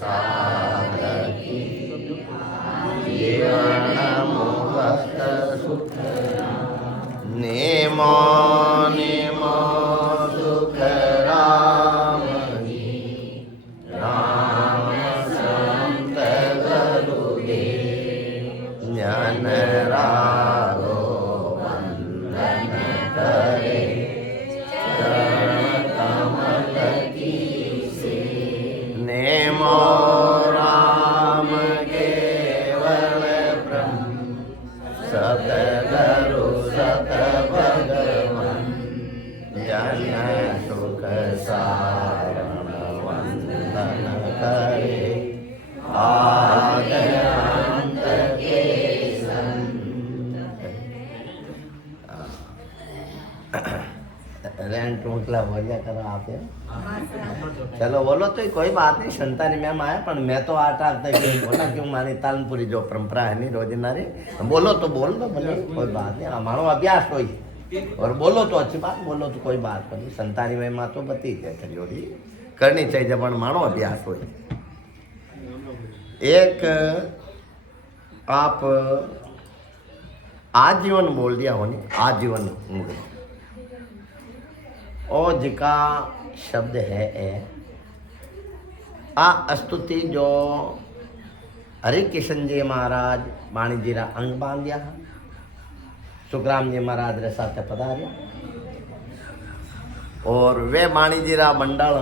साधकी जीवन मुक्त सुख नेमो नेमो सुख राम राम संत गुरुदेव ज्ञान रागो वंदन करे चरण कमल की से नेमो राम केवल ब्रह्म सतगुरु सत भगवान जन सुख सारण वंदन करे आद अंत के रेंट मोकला बोलिया करो आप चलो बोलो तो कोई बात नहीं संतानी मैम आया पर मैं तो आटा बोला क्यों मारी तालनपुरी जो परंपरा है नहीं रोजिनारी बोलो तो बोल दो बोलो कोई बात नहीं हमारो अभ्यास कोई और बोलो तो अच्छी बात बोलो तो कोई बात नहीं संतानी महिमा तो बती है जोड़ी करनी चाहिए जब मानो अभ्यास हो एक आप आजीवन बोल दिया होनी आजीवन और जिका शब्द है स्तुति जो हरि किशन जी महाराज वाणी जी रा अंग बांधिया सुखराम जी महाराज रे साथ पधारिया और वे वाणी जी रा मंडल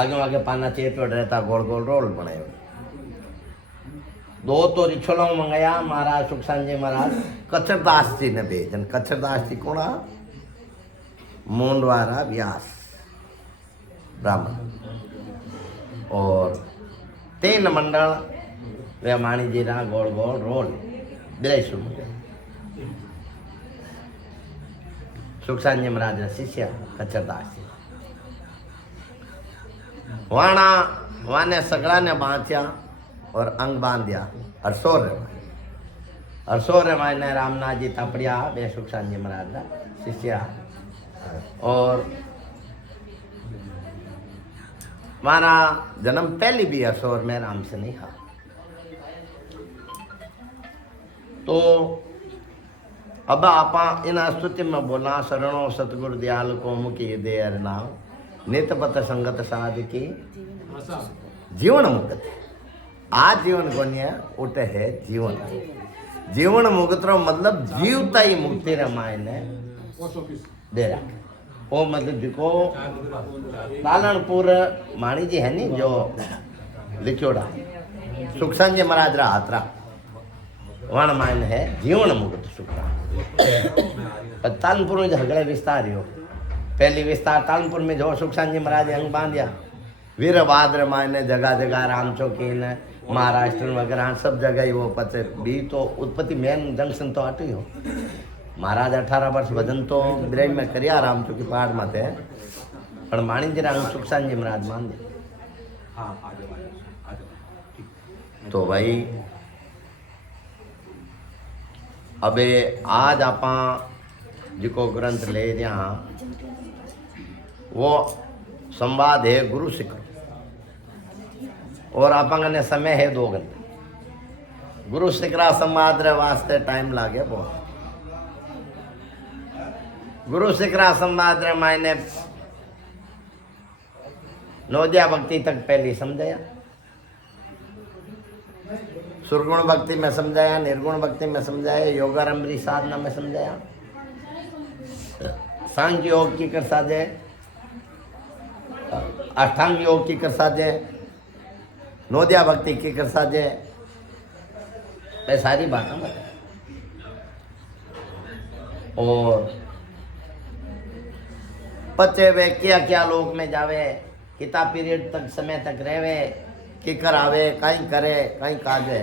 आगे आगे पाना चेपेट रहता गोल गोल रोल बनाए दो तो रिछोलों मंगाया महाराज सुखसान जी महाराज कच्छरदास जी ने भेजन कच्छरदास जी कौन मूंडवारा व्यास ब्राह्मण और 3 मंडल वे माणी जी रा गोल गोल रोल बिराईसु सुखसान जी महाराज रा शिष्य कच्छरदास जी वाणा वाने सगड़ा ने बांध्या और अंग बांध्या हरसोर मायने रामनाथ जी तापड़िया बे सुखसान जी महाराज रा शिष्य और हमारा जन्म पहली भी असोर में राम से नहीं हा तो अब आपा इन स्तुति में बोला शरणो सतगुरु दयाल को मुखी दे नाम नित पत संगत साध की जीवन मुक्त आज जीवन कोन्या उठ है जीवन जीवन मुक्त रो मतलब जीवता ही मुक्ति रमाय ने दे रहा वो मतलब जिको पालनपुर माणी जी है नी जो लिखोड़ा सुखसान जी महाराज रा हाथरा वण मायन है जीवन मुक्त सुखरा तालनपुर में झगड़े विस्तार हो पहली विस्तार तालनपुर में जो सुखसान जी महाराज अंग बांधिया वीरभाद्र मायने जगह जगह राम चौकी ने महाराष्ट्र वगैरह सब जगह ही वो पचे भी तो उत्पत्ति मेन जंक्शन तो आटी हो महाराज 18 वर्ष भजन तो ब्रेन में करिया राम चौकी पहाड़ माते पर माणी जी राम सुखसान जी महाराज मान दे तो भाई अबे आज आपा जिको ग्रंथ ले रहा वो संवाद है गुरु सिख और आपा ने समय है 2 घंटे गुरु सिखरा संवाद रे वास्ते टाइम लागे बहुत गुरु सिखरा संवाद रे मायने नौदिया भक्ति तक पहले समझाया सुरगुण भक्ति में समझाया निर्गुण भक्ति में समझाया योगारंभरी साधना में समझाया सांख्य योग की कर साधे अष्टांग योग की कर साधे नौदिया भक्ति की कर साधे ये सारी बातें बताए और पचे वे क्या क्या लोक में जावे कितना पीरियड तक समय तक रहवे कि करावे कहीं करे कहीं काजे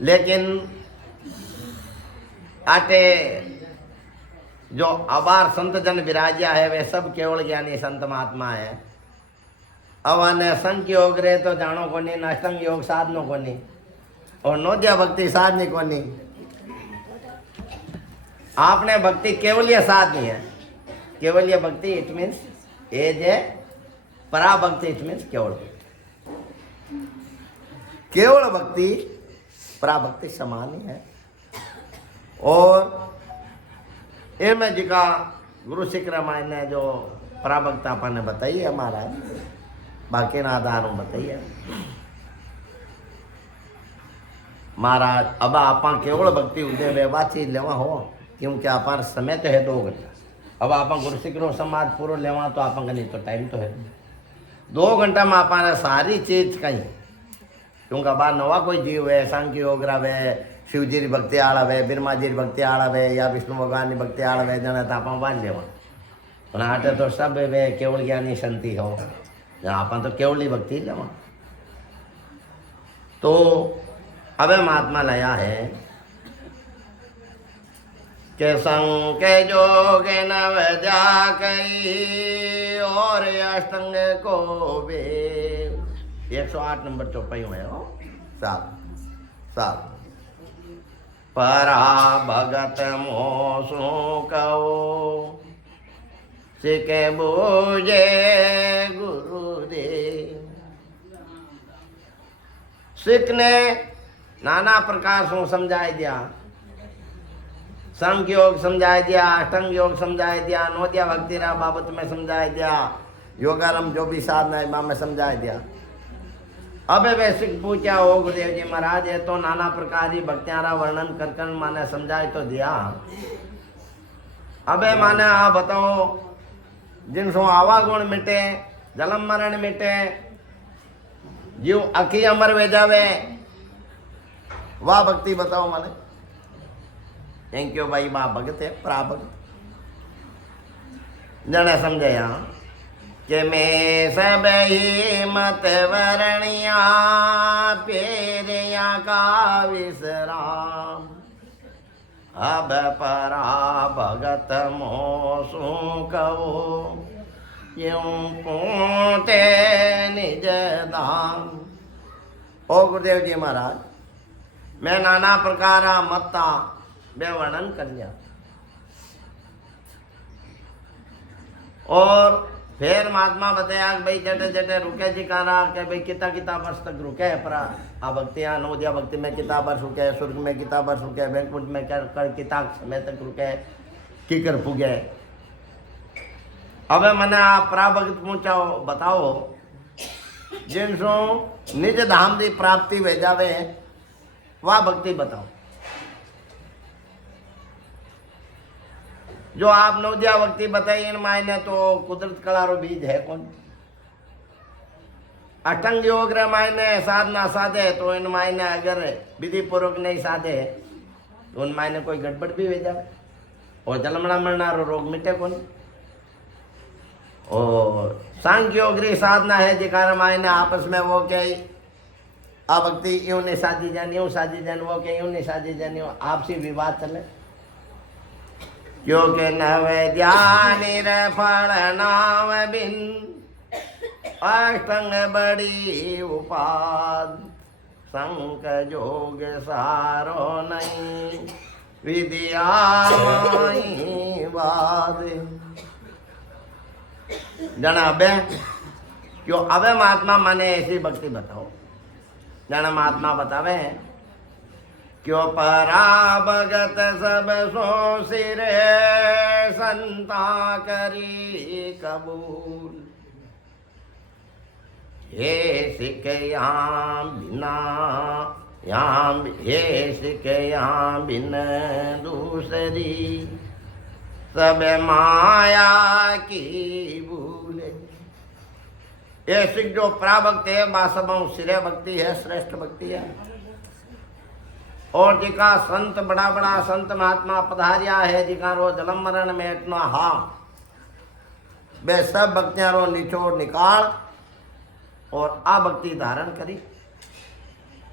लेकिन आटे जो अबार संत जन विराजिया है वे सब केवल ज्ञानी संत महात्मा है अब संख्य योग रे तो जानो को नहीं अष्टांग योग साधनो को नहीं और नौदिया भक्ति साधनी को नहीं आपने भक्ति केवलीय साधनी है केवलीय भक्ति इट मीन्स एज ए पराभक्ति इसमें केवल भक्ति, केवल भक्ति पराभक्ति समान ही है। और इनमें जिका गुरु सिख रामायण ने जो पराभक्ता अपन ने बताई है महाराज, बाकी ना आधारों बताइए महाराज। अब आप केवल भक्ति उदय व्यवहार चीज लेवा हो, क्योंकि आप समय तो है 2 घंटा। अब आप गुरु सिख समाज पूरा लेवा तो आप नहीं तो टाइम तो है 2 घंटा में आप सारी चीज कहीं, क्योंकि अब नवा कोई जीव है सांख्य योग रवे, शिव जी की भक्ति आड़वे, ब्रह्मा जी की भक्ति आड़वे या विष्णु भगवान की भक्ति आड़वे जने तो आप बांध लेवा। आटे तो सब वे केवल ज्ञानी संति हो, आप तो केवल ही भक्ति लेवा। तो अब महात्मा लाया है के संग के जोग नव जाकई और अष्टंग को वे 108 नंबर चौपाई में हो सात परा भगत मोसु कहो सिके बूझे गुरुदेव। सिख ने नाना प्रकार से समझाई दिया, संख्य योग समझाई दिया, अष्टांग योग समझाई दिया, नोदिया भक्ति रा बाबत में समझाई दिया, योगारम जो भी साधना है में समझाई दिया। अब वे सिख पूछा हो गुरुदेव जी महाराज ये तो नाना प्रकार की भक्तियां रा वर्णन कर कर माने समझाई तो दिया, अब माने आप बताओ जिनसो आवागुण मिटे, जन्म मरण मिटे, जीव अखी अमर वे जावे, वाह भक्ति बताओ माने। थैंक यू भाई, माँ भगत है प्राभगत जने समझाया कि मैं सब ही मत वर्णिया पेरिया का विश्राम अब परा भगत मोसु कहो यूं पूते निज दाम। ओ गुरुदेव जी महाराज मैं नाना प्रकार मत्ता बे वर्णन कर लिया, और फिर महात्मा बताया कि भाई जटे जटे रुके जी कारा के भाई किता किता वर्ष तक रुके परा आ भक्तियां नवोदया भक्ति में किता वर्ष रुके, स्वर्ग में किता वर्ष रुके, बैंकुट में कर किता समय तक रुके की कर पुगे। अब मैंने आप प्राभक्त पूछाओ बताओ जिनसो निज धाम की प्राप्ति वे जावे वह भक्ति बताओ। जो आप नवदिया भक्ति बताई इन मायने तो कुदरत कला रो बीज है कौन। अष्टांग योग रे मायने साधना साधे तो इन मायने अगर विधि पूर्वक नहीं साधे तो उन मायने कोई गड़बड़ भी हो जाए और जलमना मरना रो रोग मिटे कौन। और सांख्य योग री साधना है जिकार मायने आपस में वो क्या आ भक्ति यूं नहीं साधी जानी यूं साधी जानी वो क्या यूं नहीं साधी जानी आपसी विवाद चले क्योंकि नव ध्यानि फल नाम बिन अष्टंग बड़ी उपाद संक जोग सारो नहीं विद्या वाद। जना अबे क्यों अबे महात्मा माने ऐसी भक्ति बताओ। जना महात्मा बतावे क्यों परा भगत सब सो सिरे संता करी कबूल ये सिख यहाँ बिना यहाँ ये सिख यहाँ बिन दूसरी सब माया की भूले। ये सिख जो प्राभक्त है बासबों सिरे भक्ति है श्रेष्ठ भक्ति है। और जिका संत बड़ा बड़ा संत महात्मा पधारिया है जिका रो जन्म मरण में इतना हा वे सब भक्तियां रो निचोड़ निकाल और आ भक्ति धारण करी।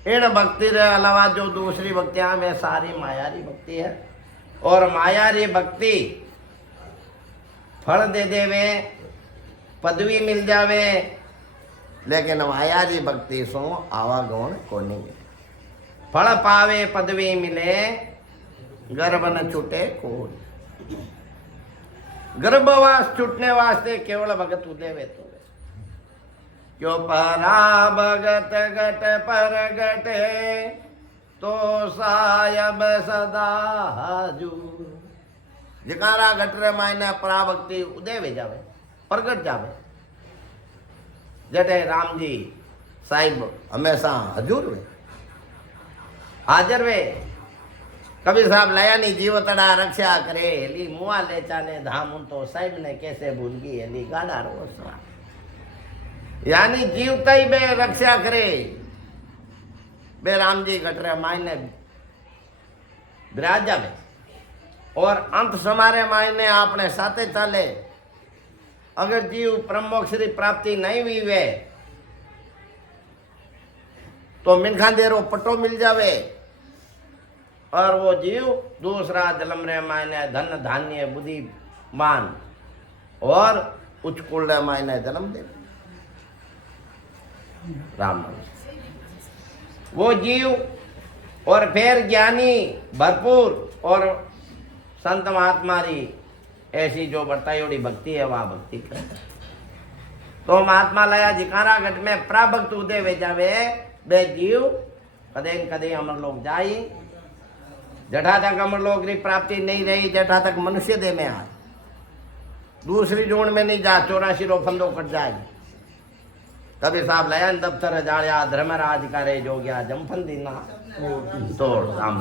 इन भक्ति रे अलावा जो दूसरी भक्तियां में सारी मायारी भक्ति है और मायारी भक्ति फल दे देवे पदवी मिल जावे लेकिन मायारी भक्ति सो आवागुण को नहीं मिले। फल पावे पदवी मिले गर्भ न छूटे कोई। गर्भवास छूटने वास्ते केवल भगत उदय वे तो क्यों परा भगत घट पर घटे तो सायब सदा हाजूर। जकारा घटरे मायने पराभक्ति उदय वे जावे, प्रगट जावे। जटे राम जी साहिब हमेशा हजूर वे, हाजर वे। कबीर साहब लया नहीं जीव तड़ा रक्षा करे, ली मुआ ले चाले धाम तो साहिब ने कैसे भूल गई एली गाड़ा रोसवा। यानी जीवता ही बे रक्षा करे, बे राम जी घटरे मायने विराज जावे और अंत समारे मायने आपने साथे चले। अगर जीव परम मोक्ष की प्राप्ति नहीं हुई वे तो मिनखा देरो पट्टो मिल जावे और वो जीव दूसरा जन्म रे मायने धन धान्य बुद्धिमान और उच्च कुल रे मायने जन्म दे। राम वो जीव और फिर ज्ञानी भरपूर और संत महात्मा री ऐसी जो बर्तायोड़ी भक्ति है वह भक्ति करे तो महात्मा लया जिकारा घट में प्राभक्त उदय वे जावे। बे जीव कदे न कदे अमर लोग जाई, जठा तक अमर लोग की प्राप्ति नहीं रही, जठा तक मनुष्य देह में आ, दूसरी जोड़ में नहीं जा, 84 रो फंदो कट जाएगी। कबीर साहब लयन दफ्तर जाड़िया धर्मराज करे जो गया जमफन दीना तोड़ राम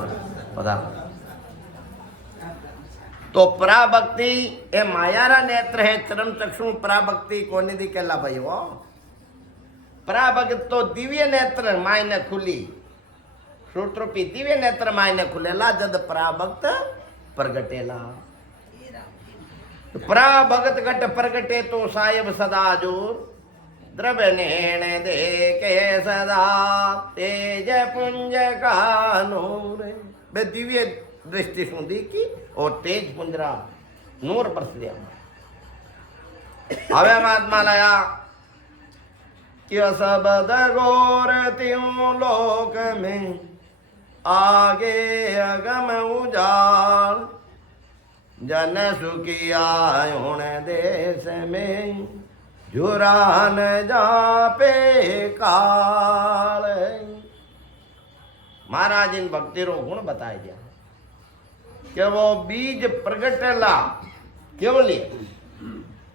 पता। तो पराभक्ति ए मायारा नेत्र है, चरम चक्षु पराभक्ति कोनी दी केला भाई वो पराभक्त तो दिव्य नेत्र मायने खुली, श्रोत्रपी दिव्य नेत्र मायने खुलेला जद पराभक्त प्रगटेला। पराभगत घट प्रगटे तो साहेब सदा जोर द्रव्य नेण देखे सदा तेज पुंज का नूर। बे दिव्य दृष्टि सुधी की और तेज पुंजरा नूर बरस दिया। हवे महात्मा लया कि सबद गोर त्यों लोक में आगे अगम उजाड़ जन सुखिया देश में जुरान जापे काल। महाराज इन भक्ति रो गुण बताए दिया कि वो बीज प्रगटेला केवल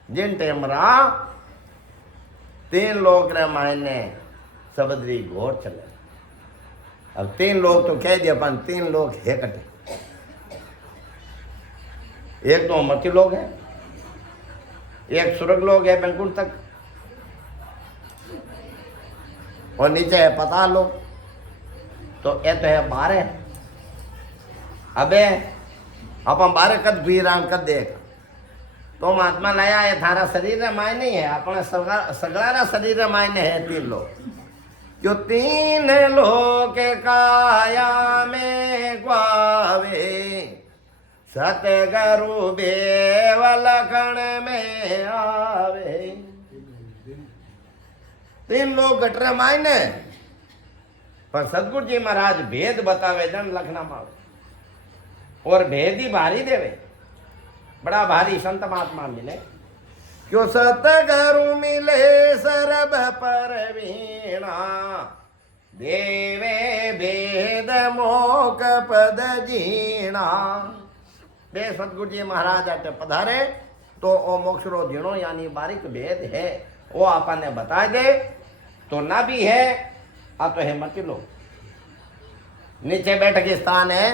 जिन टेमरा 3 लोग रे मायने सबदरी घोर चले। अब 3 लोग तो कह दिया पर 3 लोग है कटे। एक तो मर्त्य लोग है, एक स्वर्ग लोग है बैंकुंठ तक और नीचे है पाताल लोग। तो ये तो है 12। अबे अपन 12 कद भीरान कद देख तो महात्मा लाया ये थारा शरीर रे मायने नहीं है, अपने सगड़ा शरीर रे मायने है 3 लोग। जो 3 लोग के काया में ग्वावे सतगुरु बेव लखन में आवे। 3 लोग घटरे मायने पर सतगुरु जी महाराज भेद बतावे जन लखना मावे और भेद ही भारी देवे, बड़ा भारी संत महात्मा मिले। क्यों सतगुरु मिले सरब परवीणा देवे भेद मोक पद जीणा। बे सतगुरु जी महाराज आटे पधारे तो ओ मोक्ष रो जीणो यानी बारीक भेद है वो आपन ने बता दे। तो ना भी है आ तो है मत लो, नीचे बैठक स्थान है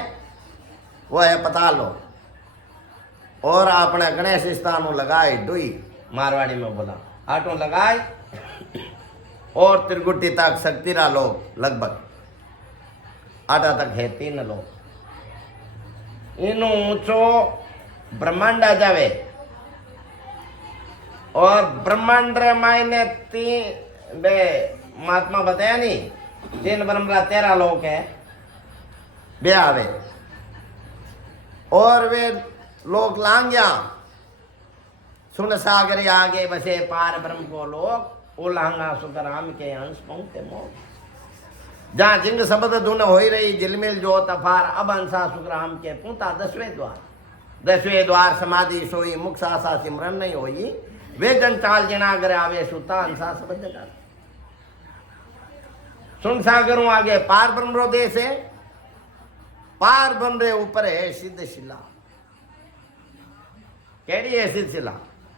वो है पता लो और अपने गणेश स्थान लगाए डुई मारवाड़ी में बोला आटो लगाए और त्रिगुटी तक शक्तिरा लोग लगभग 8 तक है 3 लोग। इन ऊंचो ब्रह्मांड आ जावे और ब्रह्मांड रे मायने 3 बे महात्मा बताया नहीं 3 ब्रह्मला 13 लोग है बे आवे और वे लोग लांग्या सुन सागर आगे बसे पार ब्रह्म को लोग उलांगा सुतराम के अंश पहुंचते मोक्ष। जहाँ जिंग शब्द धुन हो रही जिलमिल जो तफार अब अंसा सुखराम के पूता 10वें द्वार समाधि सोई मुख सासा सिमरन नहीं होई वे जन चाल जिनागर आवे सुता अंसा शब्द सुन सागरों आगे पार ब्रह्म रो देश है। पार ब्रह्म रे ऊपर है सिद्ध शिला। केड़ी है सिद्ध शिला?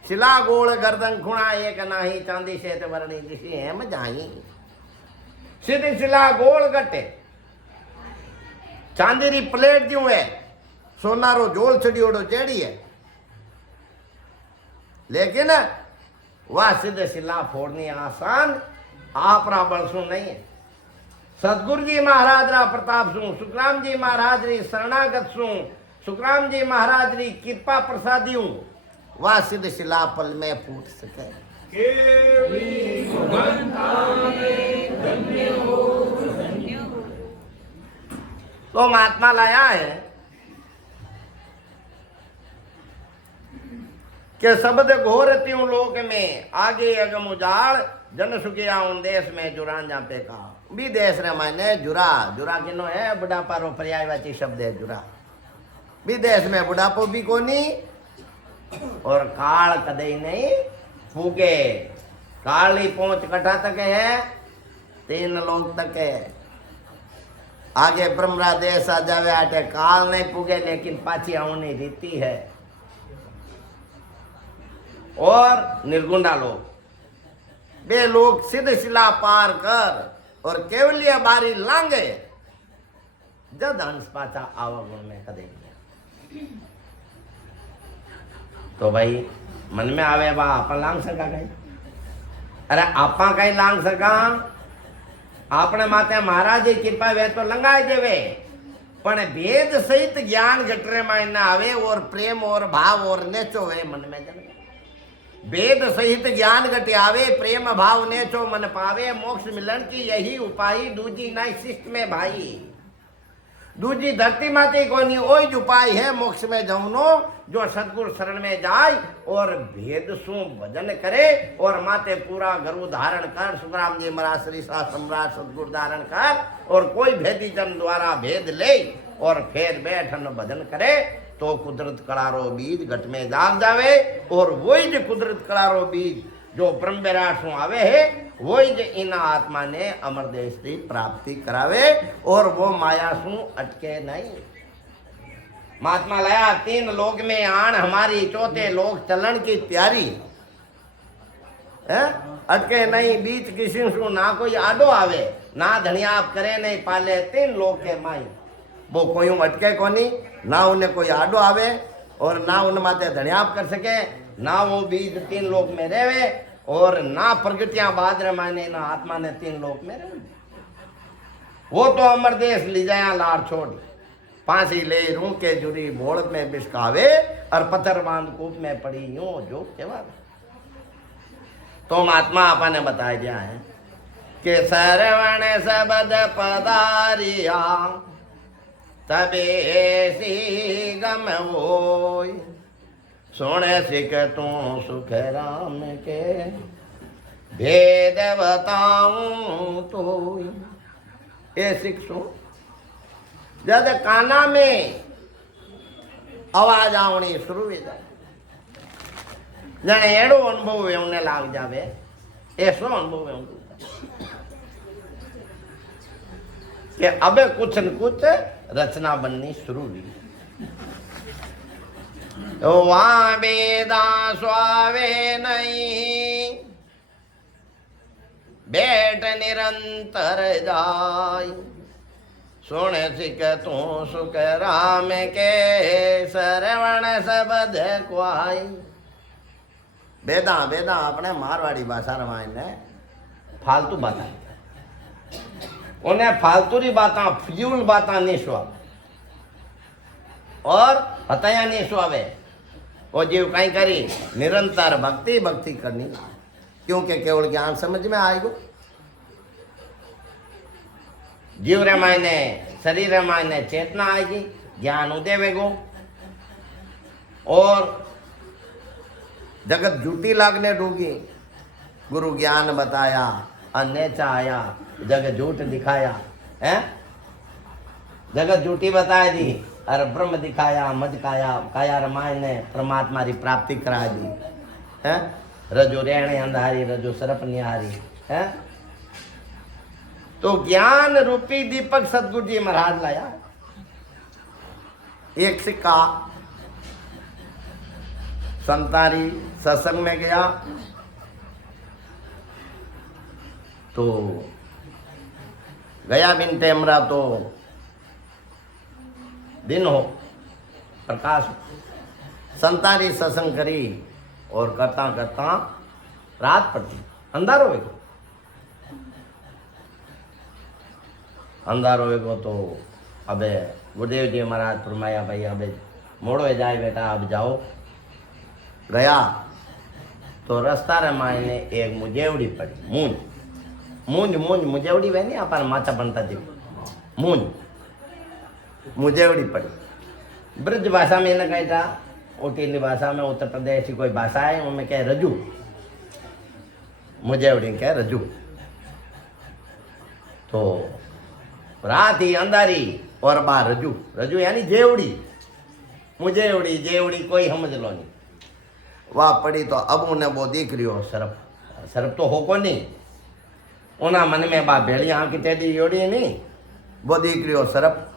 शिला गोल गर्दन खुणा एक नाही, चांदी श्वेत वर्णी जिसी हेम जाई। सिद्ध शिला गोल गटे, चांदी री प्लेट दियो है, सोना रो जोल चढ़ियोड़ो चेड़ी है, लेकिन वह सिद्ध शिला फोड़नी आसान आपरा बलसू नहीं है। सतगुरु जी महाराज रा प्रताप सू, सुखराम जी महाराज री शरणागत सू, सुखराम जी महाराज री कृपा प्रसादी वह सिद्ध शिला पल में फूट सके। तो महात्मा लाया है कि शब्द घोर त्यों लोक में आगे अगम उजाड़, जन सुखिया उन देश में जुरान जा पे का भी देश रे मायने जुरा। जुरा किनो है? बुढ़ापा रो पर्यायवाची शब्द है जुरा। भी देश में बुढ़ापो भी कोनी और काल कदे नहीं फूके। काली पहुंच कटा तक है, 3 लोग तक है। आगे ब्रह्मरा देश आ जावे आटे काल नहीं पुगे, लेकिन पाची आउनी रीति है। और निर्गुंडा लोग वे लोग सिद्ध शिला पार कर और केवलिया बारी लांगे, जद हंस पाचा आवागुण में कदे नहीं। तो भाई मन में आवे बा अपन लांग सका कहीं? अरे आपा कहीं लांग सका? आपने माते महाराज की कृपा वे तो लंगाई देवे, पण भेद सहित ज्ञान घटरे में न आवे और प्रेम और भाव और नेचो वे मन में जन्मे। वेद सहित ज्ञान घटे आवे, प्रेम भाव नेचो मन पावे, मोक्ष मिलन की यही उपाय, दूजी नाई शिष्ट में भाई। दूजी धरती माते कोनी ओई उपाय है मोक्ष में जौनो, जो सतगुरु शरण में जाए और भेद सु भजन करे और माते पूरा गरु धारण कर। सुखराम जी महाराज श्री शाह सम्राट सतगुरु धारण कर और कोई भेदी जन द्वारा भेद ले और फिर बैठन भजन करे तो कुदरत कड़ारो बीज घट में जाग जावे। और वही जो कुदरत कड़ारो बीज जो ब्रह्म विराट सु आवे है, वही जो इन आत्मा ने अमर देश की प्राप्ति करावे और वो माया सु अटके नहीं। महात्मा लाया 3 लोग में आन हमारी, चौथे लोग चलन की तैयारी है। अटके नहीं बीच किसी सु ना कोई आडो आवे, ना धनिया करे नहीं पाले 3 लोग के माई। वो कोई अटके कोनी, ना उन्हें कोई आडो आवे और ना उन माते धनियाप कर सके, ना वो बीज 3 लोक में रेवे और ना प्रगतियां बाद रे माने ना आत्मा ने 3 लोक में रेवे। वो तो अमर देश ले जाया लाड़ छोड़, फांसी ले रू के जुरी भोड़ में बिस्कावे और पत्थर बांध कूप में पड़ी यूं जो केवा। तो महात्मा आपा ने बताया दिया है कि सरवण सबद पदारिया तबे सी गम होय, सुने सिख तू सुख राम के भेद बताऊं तो। ये सिख सु जद काना में आवाज आवनी शुरू हो जाए, जने एड़ो अनुभव उन्हें लाग जावे, ऐसो अनुभव है कि अबे कुछ न कुछ रचना बननी शुरू हुई। वहां बेदा स्वावे नहीं, बैठ निरंतर जाय, सुन सिख तू सुख राम के सरवण सबद क्वाई। बेदा बेदा अपने मारवाड़ी भाषा रमायण फालतू बात, उन्हें फालतू री बात फ्यूल बात नहीं सुआ और हतया नहीं सुआवे। वो जीव कहीं करी निरंतर भक्ति भक्ति करनी, क्योंकि केवल ज्ञान समझ में आएगो। जीव रे मायने शरीर रे मायने चेतना आएगी, ज्ञान उदेवेगो और जगत झूठी लागने डूगी। गुरु ज्ञान बताया अन्यचा आया, जगत झूठ दिखाया है, जगत झूठी बताई दी और ब्रह्म दिखाया मज काया। काया रामायण ने परमात्मा की प्राप्ति करा दी है। रजो रेणे अंधारी रजो सरप निहारी है। तो ज्ञान रूपी दीपक सतगुरु जी महाराज लाया। एक सिक्का संतारी सत्संग में गया तो गया बिन टेमरा तो दिन हो प्रकाश संतारी सत्संग करी और करता करता रात पड़ती, अंधारो होएगो। अंधारो होएगो तो अबे गुरुदेव जी महाराज फरमाया भाई अबे मोड़ो जाए बेटा अब जाओ। गया तो रास्ता रे मायने एक मुजेवड़ी पड़ी, मूंज मूंज मूंज मुजेवड़ी वे नहीं अपन माचा बनता थी, मूंज मुजेवड़ी पड़ी। ब्रज भाषा में न कहता, ओटीली भाषा में उत्तर प्रदेश की कोई भाषा है उनमें कहे रजू, मुजेवड़ी कहे रजू। तो रात ही अंधारी और बार रजू, रजू यानी जेवड़ी, मुजेवड़ी जेवड़ी कोई समझ लो नहीं। वाह पड़ी तो अब उन्हें वो दिख रही हो सरप, सरप तो हो को नहीं, उना मन में बा भेड़ी आंख टेढ़ी योड़ी नहीं, वो दिख रही हो सरप।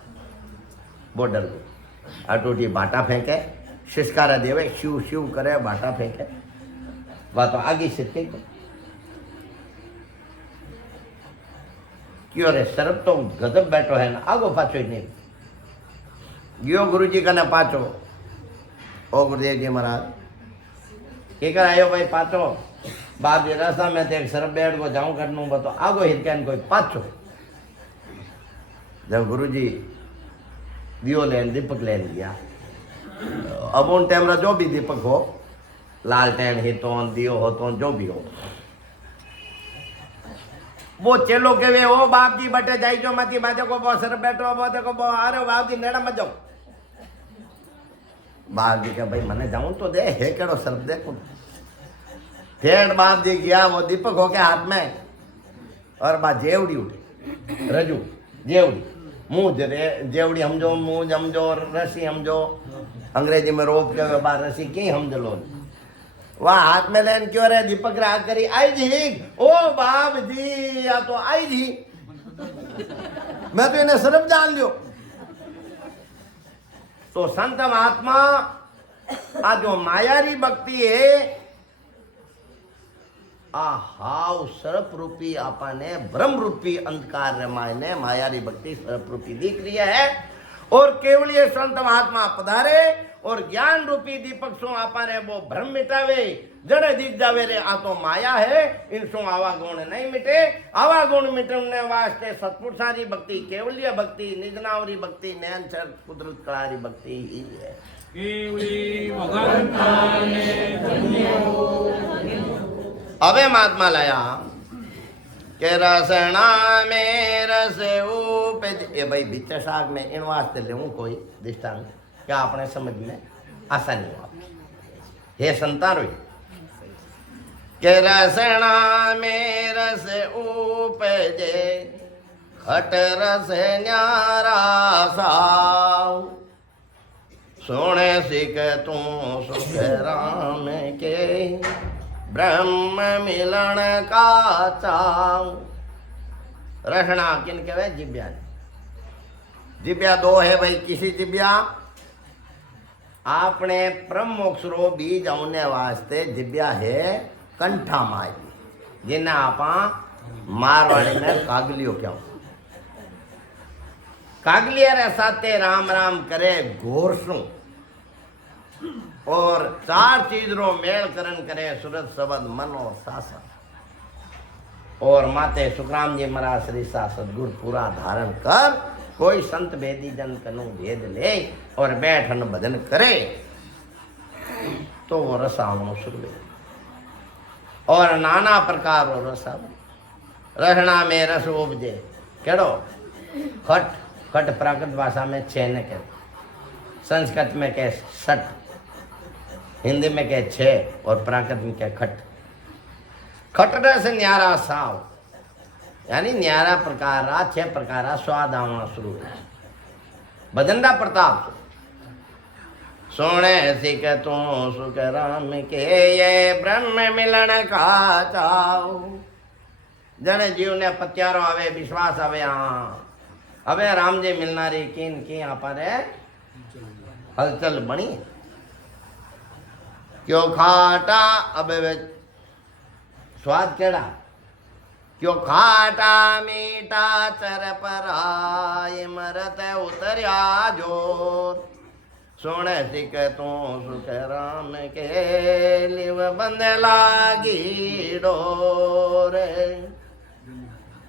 वो डर गई, अटूटी बाटा फेंके, शिष्कारा देवे, शिव शिव करे, बाटा फेंके, वह तो आगे सिक्के को क्यों रे सरप तो गजब बैठो है ना, आगो पाछो ही नहीं गयो। गुरु जी कने पाछो, ओ गुरुदेव जी महाराज के कर आयो भाई पाछो, बाप जी रास्ता में देख सरप बैठ को जाऊं करनू बतो आगो हिरकन कोई पाछो। जब गुरु जी दियो लेन दीपक लेन गया, अब उन टाइम जो भी दीपक हो, लालटेन हितोन दियो हो तो जो भी हो, वो चेलो के वे ओ बाप जी बटे जाई जो मती माथे को बो सर बैठो बो देखो बो अरे बाप जी नेड़ा मत जाओ। बाप जी के भाई मने जाऊं तो दे हे केड़ो सर्प देखो। ठेठ बाप जी गया, वो दीपक हो के हाथ में और बा जेवड़ी उठी, रजू जेवड़ी मुंह जेवड़ी समझो, मुंह समझो, रस्सी समझो, अंग्रेजी में रोप के बा रस्सी की समझ लो। वह हाथ में लेन क्यों रे दीपक राग करी आई जी, ओ बाप जी या तो आई जी, मैं तो इन्हें सरप जान लियो। तो संत महात्मा आ जो मायारी भक्ति है आ हाउ सरप रूपी आपने ब्रह्म रूपी अंधकार मायने मायारी भक्ति सरप रूपी दिख रही है। और केवल ये संत महात्मा पधारे और ज्ञान रूपी दीपक सो आपने वो भ्रम मिटावे, जड़े दिख जावे रे आ तो माया है, इन सो आवा गुण नहीं मिटे। आवा गुण मिटने वास्ते सतपुरुषारी भक्ति, केवलीय भक्ति, निजनावरी भक्ति, नयनचर कुदरत कलारी भक्ति ही है। अबे महात्मा लाया के रसना में रस ऊप ए भाई बीचे साग में इन वास्ते ले कोई दृष्टांत क्या अपने समझ में आसानी हो। हे संतान के रसना में रस उपजे खट रस न्यारा साव सोने सिख तू सुख राम के ब्रह्म मिलन का चाव। रसना किन कहवे जिब्या, जिब्या दो है भाई। किसी जिब्या आपने परम मोक्ष रो बीज आने वास्ते जिब्या है कंठा माई, जिन्हें आपा मारवाड़ी में कागलियो क्या कागलिया रे साथे राम राम करे घोरसू और चार चीज रो मेल करन करे सूरत शब्द मन और शासन। और माते सुखराम जी महाराज श्री सा सदगुरु पूरा धारण कर कोई संत वेदी जन कनु भेद ले और बैठन भजन करे तो वो रसावनो शुरू ले। और नाना प्रकार रो रसा रहना में रस उपजे केड़ो खट, खट प्राकृत भाषा में छेने के, संस्कृत में कहे सट, हिंदी में कहे छे और प्राकृत में कहे खट। खट रस न्यारा साव यानी न्यारा प्रकारा छे प्रकारा स्वाद आवना शुरू है। भजनदा प्रताप सोने सिख तू सुख राम के ये ब्रह्म मिलन का चाव। जने जीव ने पत्यारो आवे विश्वास आवे हाँ હવે રામજી મિલનારી કીન કી આપણે હલચલ બની क्यों खाटा अब स्वाद केड़ा क्यों खाटा मीठा चर पराय मरत उतरिया जोर सोने सिक तू सुख राम के लिव बंद लागी डोरे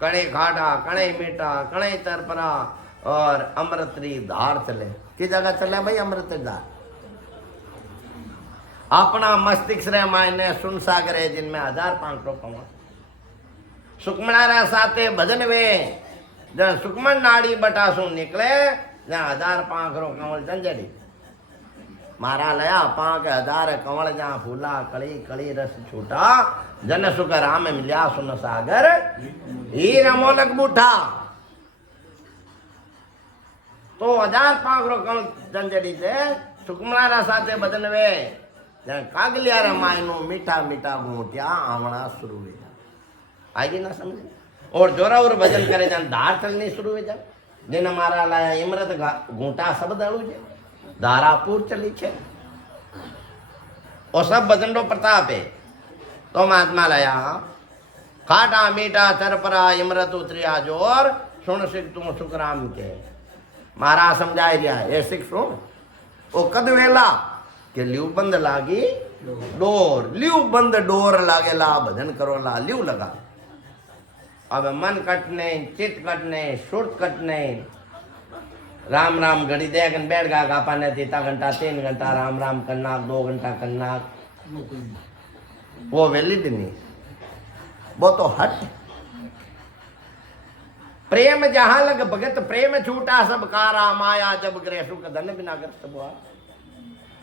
कणे खाटा कणे मीठा कणे तरपरा और अमृतरी धार चले की जगह चले भाई अमृत धार अपना मस्तिष्क रे मायने सुन सागरे जिनमें 1500 कमल सुकमणारा साथे भजन वे जहाँ सुकमण नाड़ी बटासू निकले जहाँ 1500 कमल जंजड़ी मारा लया पांक 1000 कमल जहाँ फूला कली कली रस छूटा जन सुख राम मिल्या सुन सागर हीर अमोलक बूठा तो 1500 कमल जंजड़ी से सुकमणारा साथे भजन वे कागलिया मायनो मीठा मीठा घूटिया आवना शुरू हो जाए आएगी ना समझे और जोरा और भजन करे जान धार चलनी शुरू हो जाए जिन मारा लाया इमरत घूटा सब दड़ू जे धारापुर चली छे और सब भजन रो प्रताप है तो महात्मा लाया खाटा मीठा चरपरा इमरत उतरिया जोर सुन सिख तू सुखराम के मारा समझाई दिया ये सिख सुन ओ कद वेला के ल्यू बंद लागी डोर ल्यू बंद डोर लागे ला भजन करो ला ल्यू लगा अब मन कटने चित कटने सुरत कटने राम राम घड़ी दे गन बैठ गा गापा ने 3 घंटा राम राम करना 2 घंटा करना वो वैलिड नहीं वो तो हट प्रेम जहां लग भगत प्रेम छूटा सब कारा माया जब ग्रह सुख धन बिना ग्रस्त बुआ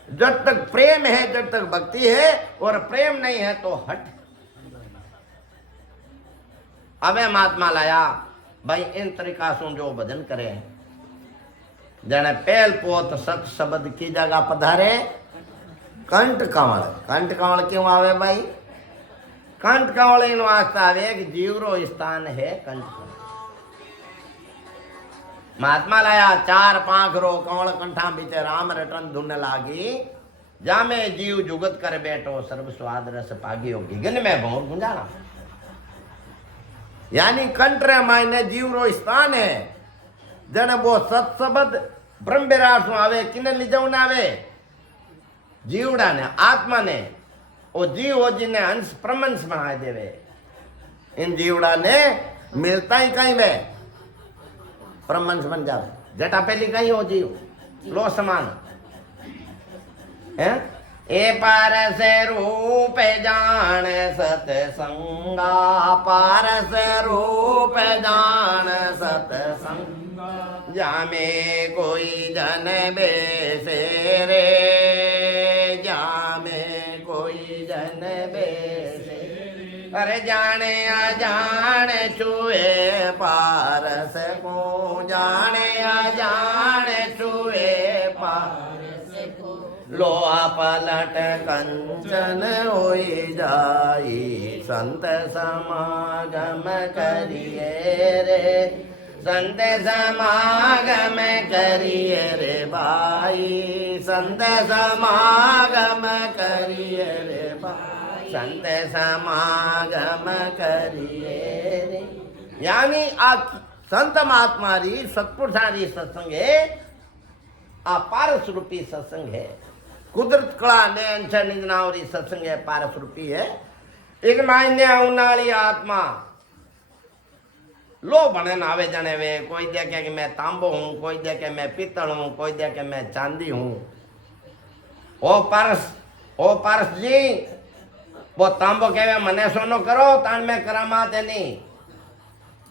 जब तक प्रेम है जब तक भक्ति है और प्रेम नहीं है तो हट अबे महात्मा लाया भाई इन तरीका से जो भजन करे जने पहल पोत सत शब्द की जगह पधारे कंठ कंवल क्यों आवे भाई कंठ कंवल इन वास्ते आवे कि जीवरो स्थान है कंठ महात्मा लाया 4 5 कंवल कंठा बीते राम रटन धुन लागी जामे जीव जुगत कर बैठो सर्व स्वाद रस पागियो गिगन में भौर गुंजाना यानी कंठ रे मायने जीव रो स्थान है जन वो सत्सबद ब्रह्म विराट आवे किने लिजौन आवे जीवड़ा ने आत्मा ने ओ जीव हो जिन्हें अंश प्रमंश बना देवे इन जीवड़ा ने मिलता ही कहीं वे प्रमंश बन जावे जटा पहली कहीं हो जीव लो समान है ए पारस रूप जान सतसंगा पारस रूप जान सतसंगा जामे कोई जन बेसे रे जामे कोई जन बेसे अरे जाने अजान छुए पारस को जाने अजान छुए पारस को लोहा पलट कंचन होई जाई संत समागम करिए रे संत समागम करिए रे भाई संत समागम करिए रे भाई संत समागम करिए रे यानी आ संत महात्मा री सत्पुरुषारी सत्संग है आ पारस रूपी सत्संग है कुदरत कला ने अंश निजनावरी सत्संग है पारस रूपी है एक मायने उनाली आत्मा लो बने नावे जाने वे कोई देखे कि मैं तांबो हूँ कोई देखे मैं पीतल हूँ कोई देखे मैं चांदी हूँ ओ पारस जी वो तांबो कहे मने सोनो करो तान में करामात है नहीं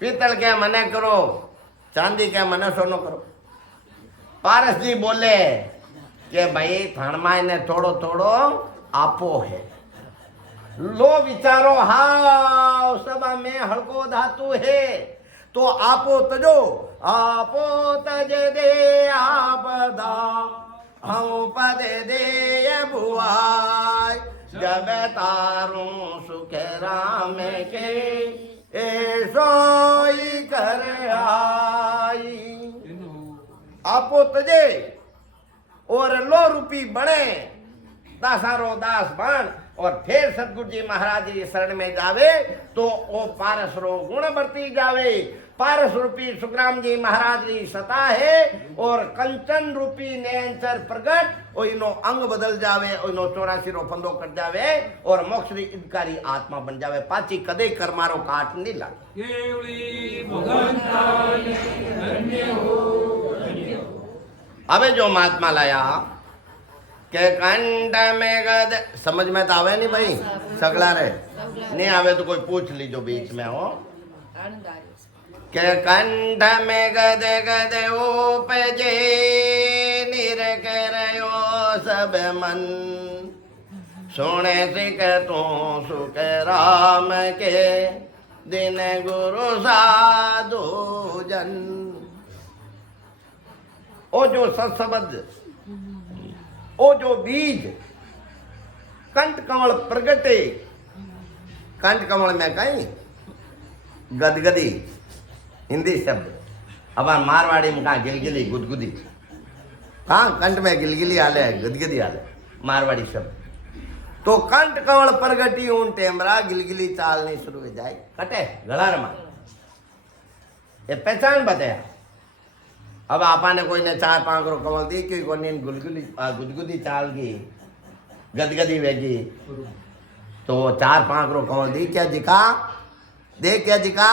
पीतल के मने करो चांदी के मने सोनो करो पारस जी बोले कि भाई थानमाई ने थोड़ो थोड़ो आपो है लो विचारो हाँ सभा में हड़को धातु है तो आपो तजो आपो तज दे आपदा हम पद दे बुआई जब तारू सुख राम के ए सोई कर आई आपो तजे और लो रूपी बने दासारो दास बन और फिर सतगुरु जी महाराज जी शरण में जावे तो वो पारस रो गुण बढ़ती जावे। पारस रूपी सुखराम जी महाराज जी सता है और कंचन रूपी नयनचर प्रगट और इनो अंग बदल जावे और इनो 84 रो फंदो कट जावे और मोक्ष री इदकारी आत्मा बन जावे। पाची कदे कर्मारो काट नहीं लागे। अबे जो महात्मा लाया के कंठ में गद समझ में तो आवे नहीं भाई सगला रे नहीं आवे तो कोई पूछ लीजो बीच में हो के कंठ में गद गद उपजे निरकरयो सब मन सुने सिख तू सुख राम के दिन गुरु साधु जन। ओ जो सत्सबद्ध ओ जो बीज कंठ कमल प्रगटे कंठ कमल में कहीं गदगदी हिंदी शब्द अब मारवाड़ी में कहा गिलगिली गुदगुदी कहा कंठ में गिलगिली आले गदगदी आले मारवाड़ी शब्द। तो कंठ कमल प्रगटी उन टेमरा गिलगिली चालनी शुरू हो जाए कटे गलार में ये पहचान बताया। अब आपा ने कोई ने 4-5 रो कमल दी कोई कोई गुदगुदी चाल गई गदगदी वेगी तो 4-5 रो कमल दी क्या जिका दे क्या जिका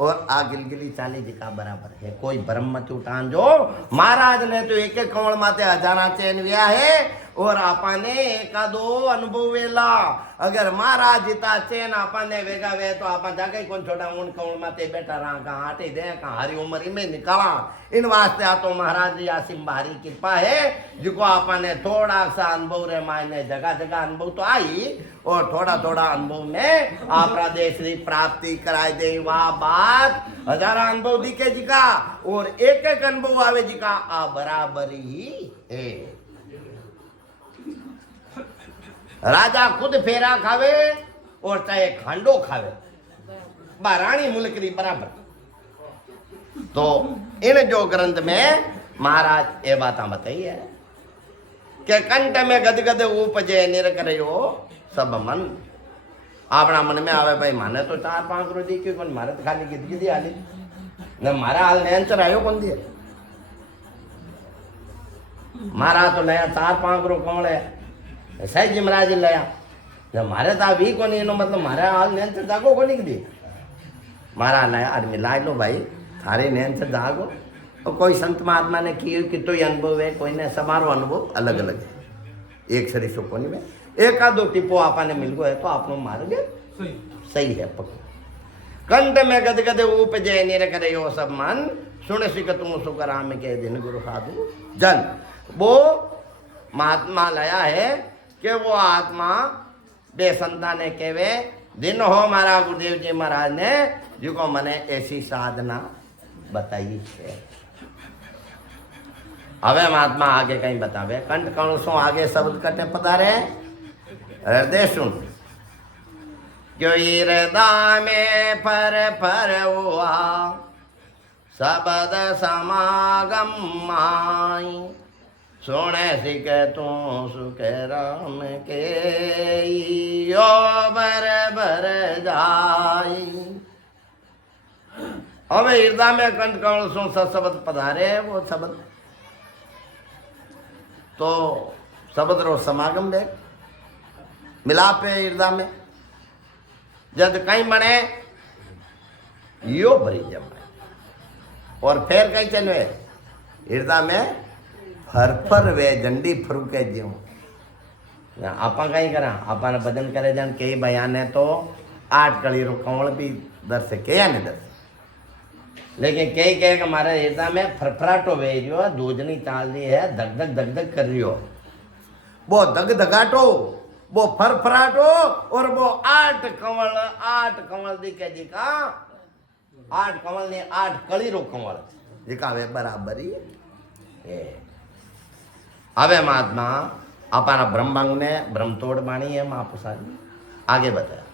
और आ गिलगिली चाली जिका बराबर है। कोई भ्रम मत उठान जो महाराज ने तो एक एक कमल माते हजारा चैन व्या है और आपने एकादो अनुभव वेला अगर महाराज जिता चैन आपने वेगा वे तो आप जाके कौन छोटा उन कमल माते बैठा रहा कहा आटे दे कहा हरी उम्र में निकाला इन वास्ते आ तो महाराज जी आसिम भारी कृपा है जिको आपने थोड़ा सा अनुभव रे मायने जगह जगह अनुभव तो आई और थोड़ा थोड़ा अनुभव में आपरा देश की प्राप्ति कराए दे वाह बात हजारा अनुभव दिखे जिका और एक एक अनुभव आवे जिका आ बराबर ही है। राजा खुद फेरा खावे और चाहे खांडो खावे बारानी मुल्क री बराबर। तो इन जो ग्रंथ में महाराज ये बात बताई है कि कंठ में गदगद उपजे निरकरयो सब मन अपना मन में आवे भाई माने तो 4-5 रो दी क्यों मारे तो खाली गिदगिदी आली न मारा हाल नयनचर आयो कौन दिए मारा तो नया 4-5 रो कमल है सही जी महाराज लया जब मारे था भी को नहीं मतलब मारे हाल नयनचर जागो को नहीं दी मारा नया आदमी ला लो भाई थारे नयनचर जागो और कोई संत महात्मा ने की कि तो अनुभव है कोई ने समारो अनुभव अलग अलग है एक सरी सो को नहीं में एक आधो टिपो आपने मिल गो है तो आपनो मार गए सही है पक्का। कंठ में गदगद उपजे निरकर यो सब मन सुन सिख तुम सुख राम के दिन गुरु साधु जन। वो महात्मा लाया है कि वो आत्मा बेसंता ने केवे दिन हो मारा गुरुदेव जी महाराज ने जिको मने ऐसी साधना बताई है। हवे महात्मा आगे कहीं बतावे कंठ कणसों आगे शब्द कटे पधारे हृदय सुन क्यों हृदय में पर हुआ शब्द समागम माई सुने सिख तू सुख राम के यो बर जाई। हमें हृदय में कंठ कणसों शब्द पधारे वो शब्द तो शब्द रो समागम देख मिलाप है हृदय में जद कहीं बने यो भरी जमाए और फिर कहीं चले हृदय में फर वे झंडी फरूके ज्यों आप कहीं करा आपने भजन करे जन कई बयान है तो 8 कड़ी रो कमल भी दर्श के या नहीं दर्श लेकिन कई कहे हमारे हृदय में फरफराटो वे रियो दूधनी चाल दी है धक धक कर रही हो वो धक धकाटो वो फरफराटो और वो 8 कमल दिखे जिका 8 कमल ने 8 कड़ी रो कमल जिका वे बराबरी है। अबे महात्मा अपना ब्रह्मांग ने ब्रह्म तोड़ बाणी है महापुरुषा आगे बताया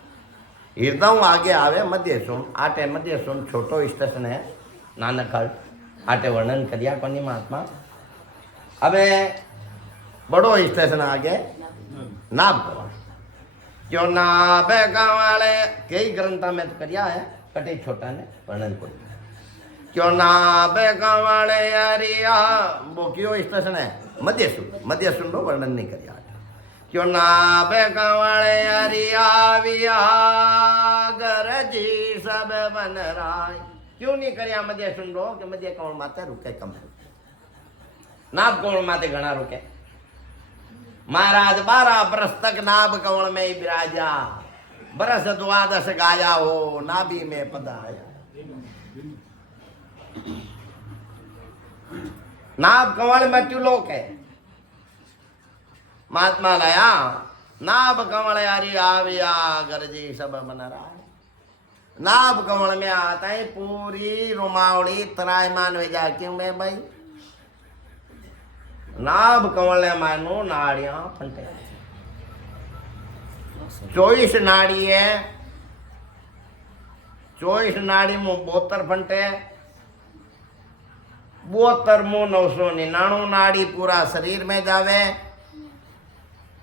हिरदऊ आगे आवे मध्यसुन आटे मध्यसुन छोटो स्टेशन है नानकहट आटे वर्णन करिया कोनी महात्मा अबे बड़ो स्टेशन आगे नाभ कवाड़ क्यों नाभ कवाड़े कई ग्रंथा में तो करिया है कटे छोटा ने वर्णन को क्यों नाभ कवाड़े अरिया वो क्यों स्टेशन है मध्यसुन लो वर्णन नहीं करिया क्यों नाभ कवाड़े अरिया विया गरजी सब बन राय क्यों नहीं करिया मध्यसुन लो कि मध्य कवड़ माते रुके कम नाभ कवड़ माते घना रुके महाराज 12 बरस तक नाभ कवड़ में ही विराजा बरस द्वादश गाया हो नाभि में पधाया नाभ कवड़ में त्युलोक है महात्मा लाया नाभ कवड़ यारी आविया गरजी सब बन रहा है नाभ कवड़ में आता है पूरी रुमावड़ी तरायमान हो जा क्यों मैं भाई नाभ कमल मानो नाड़ियां फंटे 24 नाड़ी है 24 नाड़ी मुंह 72 फंटे 72 मुंह 999 नाड़ी पूरा शरीर में जावे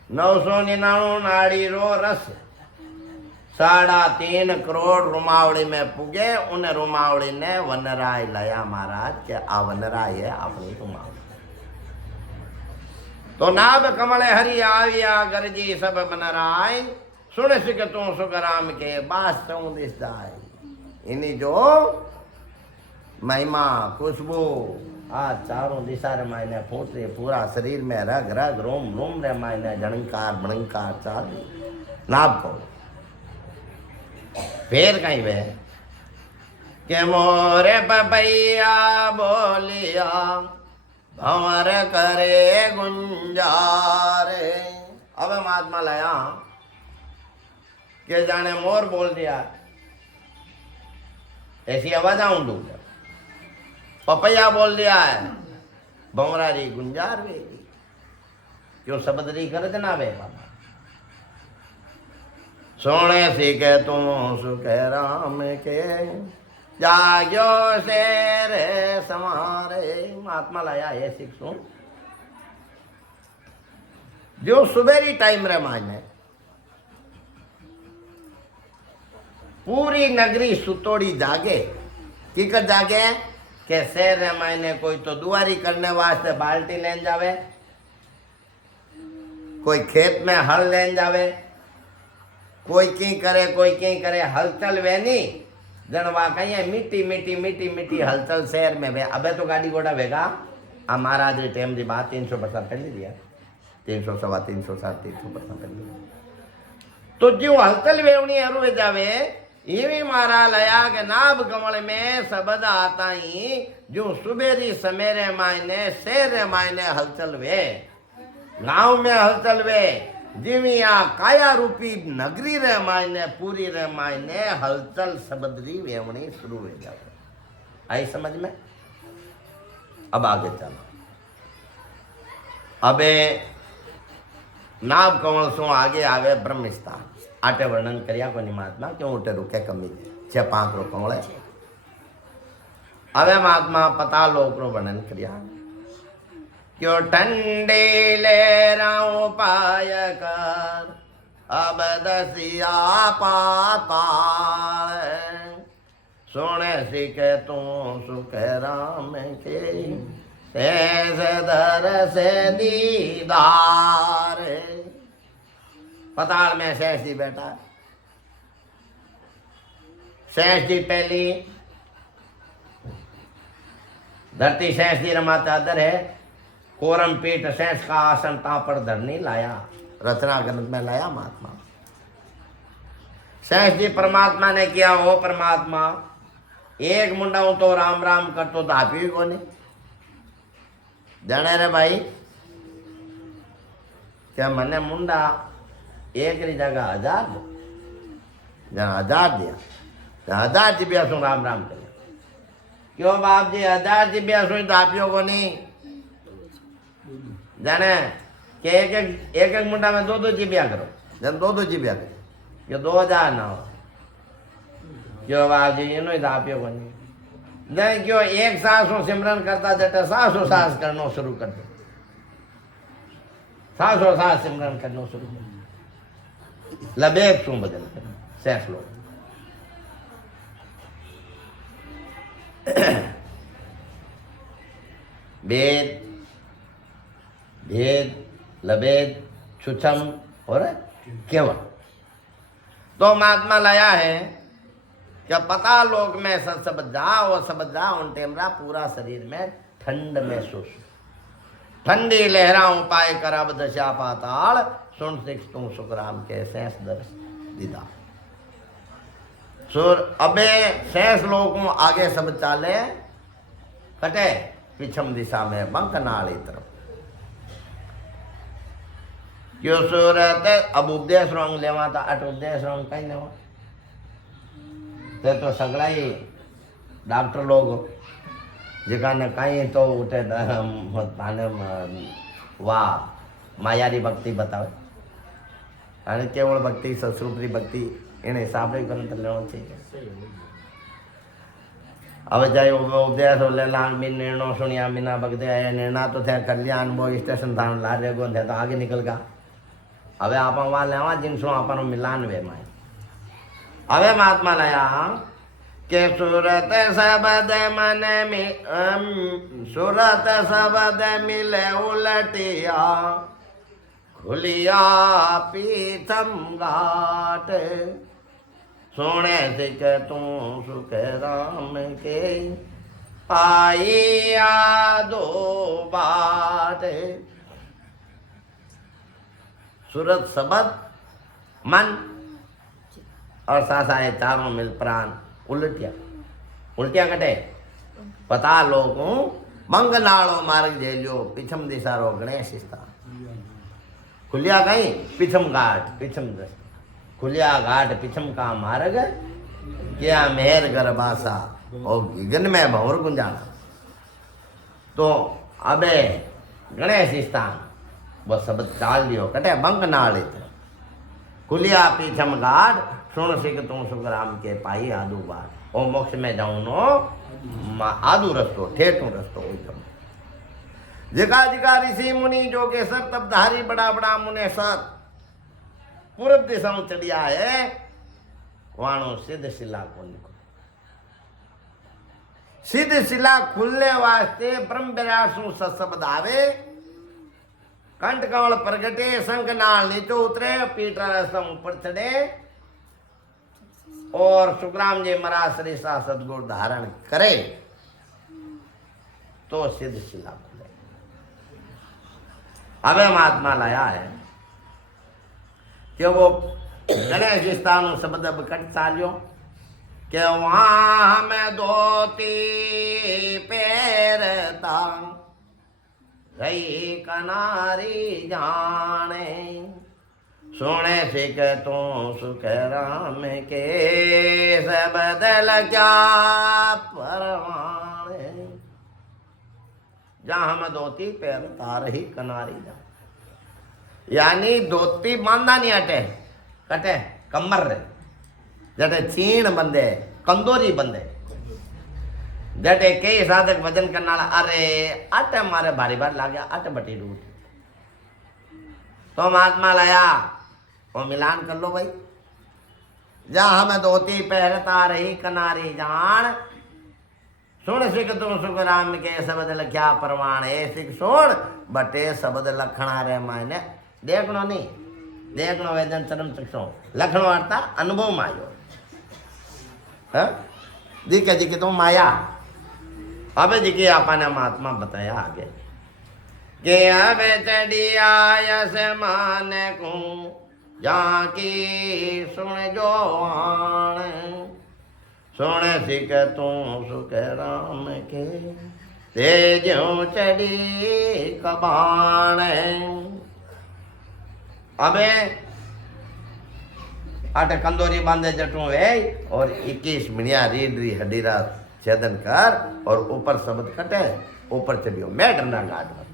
999 नाड़ी रो रस 3.5 करोड़ रुमावड़ी में पुगे उन रुमावड़ी ने वनराय लाया महाराज के आ वनराय है अपनी रुमावड़ी तो नाभ कमल हरि आविया गरजी सब बन राय सुन सिक तू सुखराम के बास दिस जाय इन्हीं जो महिमा खुशबू आ चारों दिशा रे मायने फूट रे पूरा शरीर में रग रग रोम रोम रे मायने झणकार भणकार चाल नाभ को फिर कहीं वे के मोरे पपैया बोलिया भंवर करे गुंजारे अब महात्मा लाया के जाने मोर बोल दिया ऐसी आवाज आऊं पपैया बोल दिया है भंवरारी गुंजार वे क्यों सबदरी कर देना वे बाबा सोने सीखे तुम सुख राम के जाग्यो शेर समारे महात्मा लाया ये सीख सुन जो सुबेरी टाइम रे मायने पूरी नगरी सुतोड़ी जागे किकर जागे के शेर रे मायने कोई तो दुआरी करने वास्ते बाल्टी लेन जावे कोई खेत में हल लेन जावे कोई की करे हलचल वे नहीं जनवा कहीं है मिट्टी मिट्टी मिट्टी मिट्टी हलचल शहर में वे अबे तो गाड़ी घोड़ा वेगा आ महाराज टाइम की बात 300% पहले दिया 300 सवा 300 350% पहले तो जो हलचल वेवनी हरू वे जावे ये भी मारा लया के नाभ कमल में शब्द आता ही जो सुबेरी समेरे मायने शहर मायने हलचल वे गांव में हलचल वे जिमिया काया रूपी नगरी रे मायने पूरी रे मायने हलचल सबदरी वेवणी शुरू हो जाए आई समझ में अब आगे चलो अबे नाभ कमल सो आगे आवे ब्रह्मस्थान आटे वर्णन करिया को महात्मा क्यों उठे रुके कमी 6-5 रो कमल अबे महात्मा पता लोक रो वर्णन करिया क्यों ठंडे ले राव पाय कर अब दसिया पाताल सोने सीखे तू सुख राम के ऐसे दर से दीदार पताल में शेष जी बैठा शेष जी पहली धरती शेष जी रमाता दर है कोरम पीठ शेष का आसन ता पर धरनी लाया रचना ग्रंथ में लाया महात्मा शेष जी परमात्मा ने किया वो परमात्मा एक मुंडा हूं तो राम राम कर तो दापी को नहीं जाने रे भाई क्या मने मुंडा एक री जगह 1000 दो जहाँ 1000 दिया तो 1000 जीबिया सु राम राम कर क्यों बाप जी 1000 जीबिया सु दापियो को नहीं जाने कि एक मुंडा में 2-2 जीबिया करो जब 2-2 जीबिया करो ये 2000 ना हो क्यों बाबू जी नो दापियो बनी नहीं क्यों एक सासों सिमरन करता जटे सासों सास करनो शुरू कर दे सासों सास सिमरन करनो शुरू कर दे लबेक शू बदल कर सैसलो भेद भेद लबेद छुछम और केवल तो महात्मा लाया है क्या पता लोक में सब जा उन टेमरा पूरा शरीर में ठंड महसूस ठंडी लहराओं पाए कर अब दशा पाताल सुन सिख तू सुखराम के सैंस दर्श दीदा सुर अबे सैंस लोगों आगे सब चाले कटे पिछम दिशा में बंक नाली तरफ क्यों सूरत अब उपदेश रंग लेवा था अट उपदेश रंग कहीं नहीं हो तो सगला ही डॉक्टर लोग जिका ने कहीं तो उठे ताने वाह मायारी भक्ति बतावे अरे केवल भक्ति ससुरी भक्ति इन हिसाब से करने लेना चाहिए अब चाहे उपदेश हो लेना बिन निर्णय सुनिया बिना भक्ति आया निर्णय तो थे कल्याण वो स्टेशन था लारे गो थे तो आगे निकल गया अबे आप वहाँ लेवा जिनसो अपन मिलान वे माए अबे महात्मा लाया के सूरत सबद मन में सूरत सबद मिले उलटिया खुलिया पीतम घाट सोने सिख तू सुख राम के पाइया दो बाट सूरत सबद मन और सासाए चारों मिल प्राण उल्टिया उल्टिया कटे पता लोगों मंगनाड़ो मार्ग जेलियो पिछम दिशा रो गणेश खुलिया कहीं पिछम घाट पिछम दस खुलिया घाट पिछम का मार्ग क्या मेहर गर्भासा और गगन में भंवर गुंजाना तो अबे गणेश स्थान वो सब चाल लियो कटे बंक नाड़े खुलिया पीछम घाट सुन सिख तू सुखराम के पाई आदू बात ओ मोक्ष में जाऊं नो आदू रस्तो ठेठू रस्तो जिका जिका ऋषि मुनि जो के सर तब धारी बड़ा बड़ा मुने सर पूर्व दिशा में चढ़िया है वाणो सिद्ध शिला को निको सिद्ध शिला खुलने वास्ते ब्रह्म विरासु सशब्द आवे कंठ कमल प्रगटे शंख नाल नीचे उतरे पीठ रसम ऊपर चढ़े और सुखराम जी महाराज श्री सा सदगुरु धारण करे तो सिद्ध शिला खुले अबे महात्मा लाया है कि वो गणेश स्थान शब्द कट चालियो कि वहां में धोती पैरता गई कनारी जाने सोने सिख तू सुख राम के सबदल क्या परवाने जहां हम धोती पैरता रही कनारी जा यानी धोती बांधा नहीं अटे कटे कमर रे जटे चीण बंदे कंदोरी बंदे जटे कई साधक वजन करना अरे अटे मारे भारी भारी लाग गया अटे बटी रूट तो महात्मा लाया वो मिलान कर लो भाई जहां हमें धोती पहनता रही कनारी जान सुन सिख तू सुख राम के शब्द लख्या प्रमाण है सिख सुन बटे शब्द लखना रे मायने देखनो नहीं देखनो वेदन चरम चक्षो लखनो अर्था अनुभव मायो दिखे दिखे तो माया अबे दिखे आपने महात्मा बताया आगे के अब चढ़िया यस मान को जाकी सुन जो सुन सिख तू सुख राम के तेजो चढ़ी कबाण अबे आटे कंदोरी बांधे जटू है और 21 मिनिया रीडरी हडीरा छेदन कर और ऊपर शब्द कटे ऊपर चढ़ियो मैं डंडा घाट में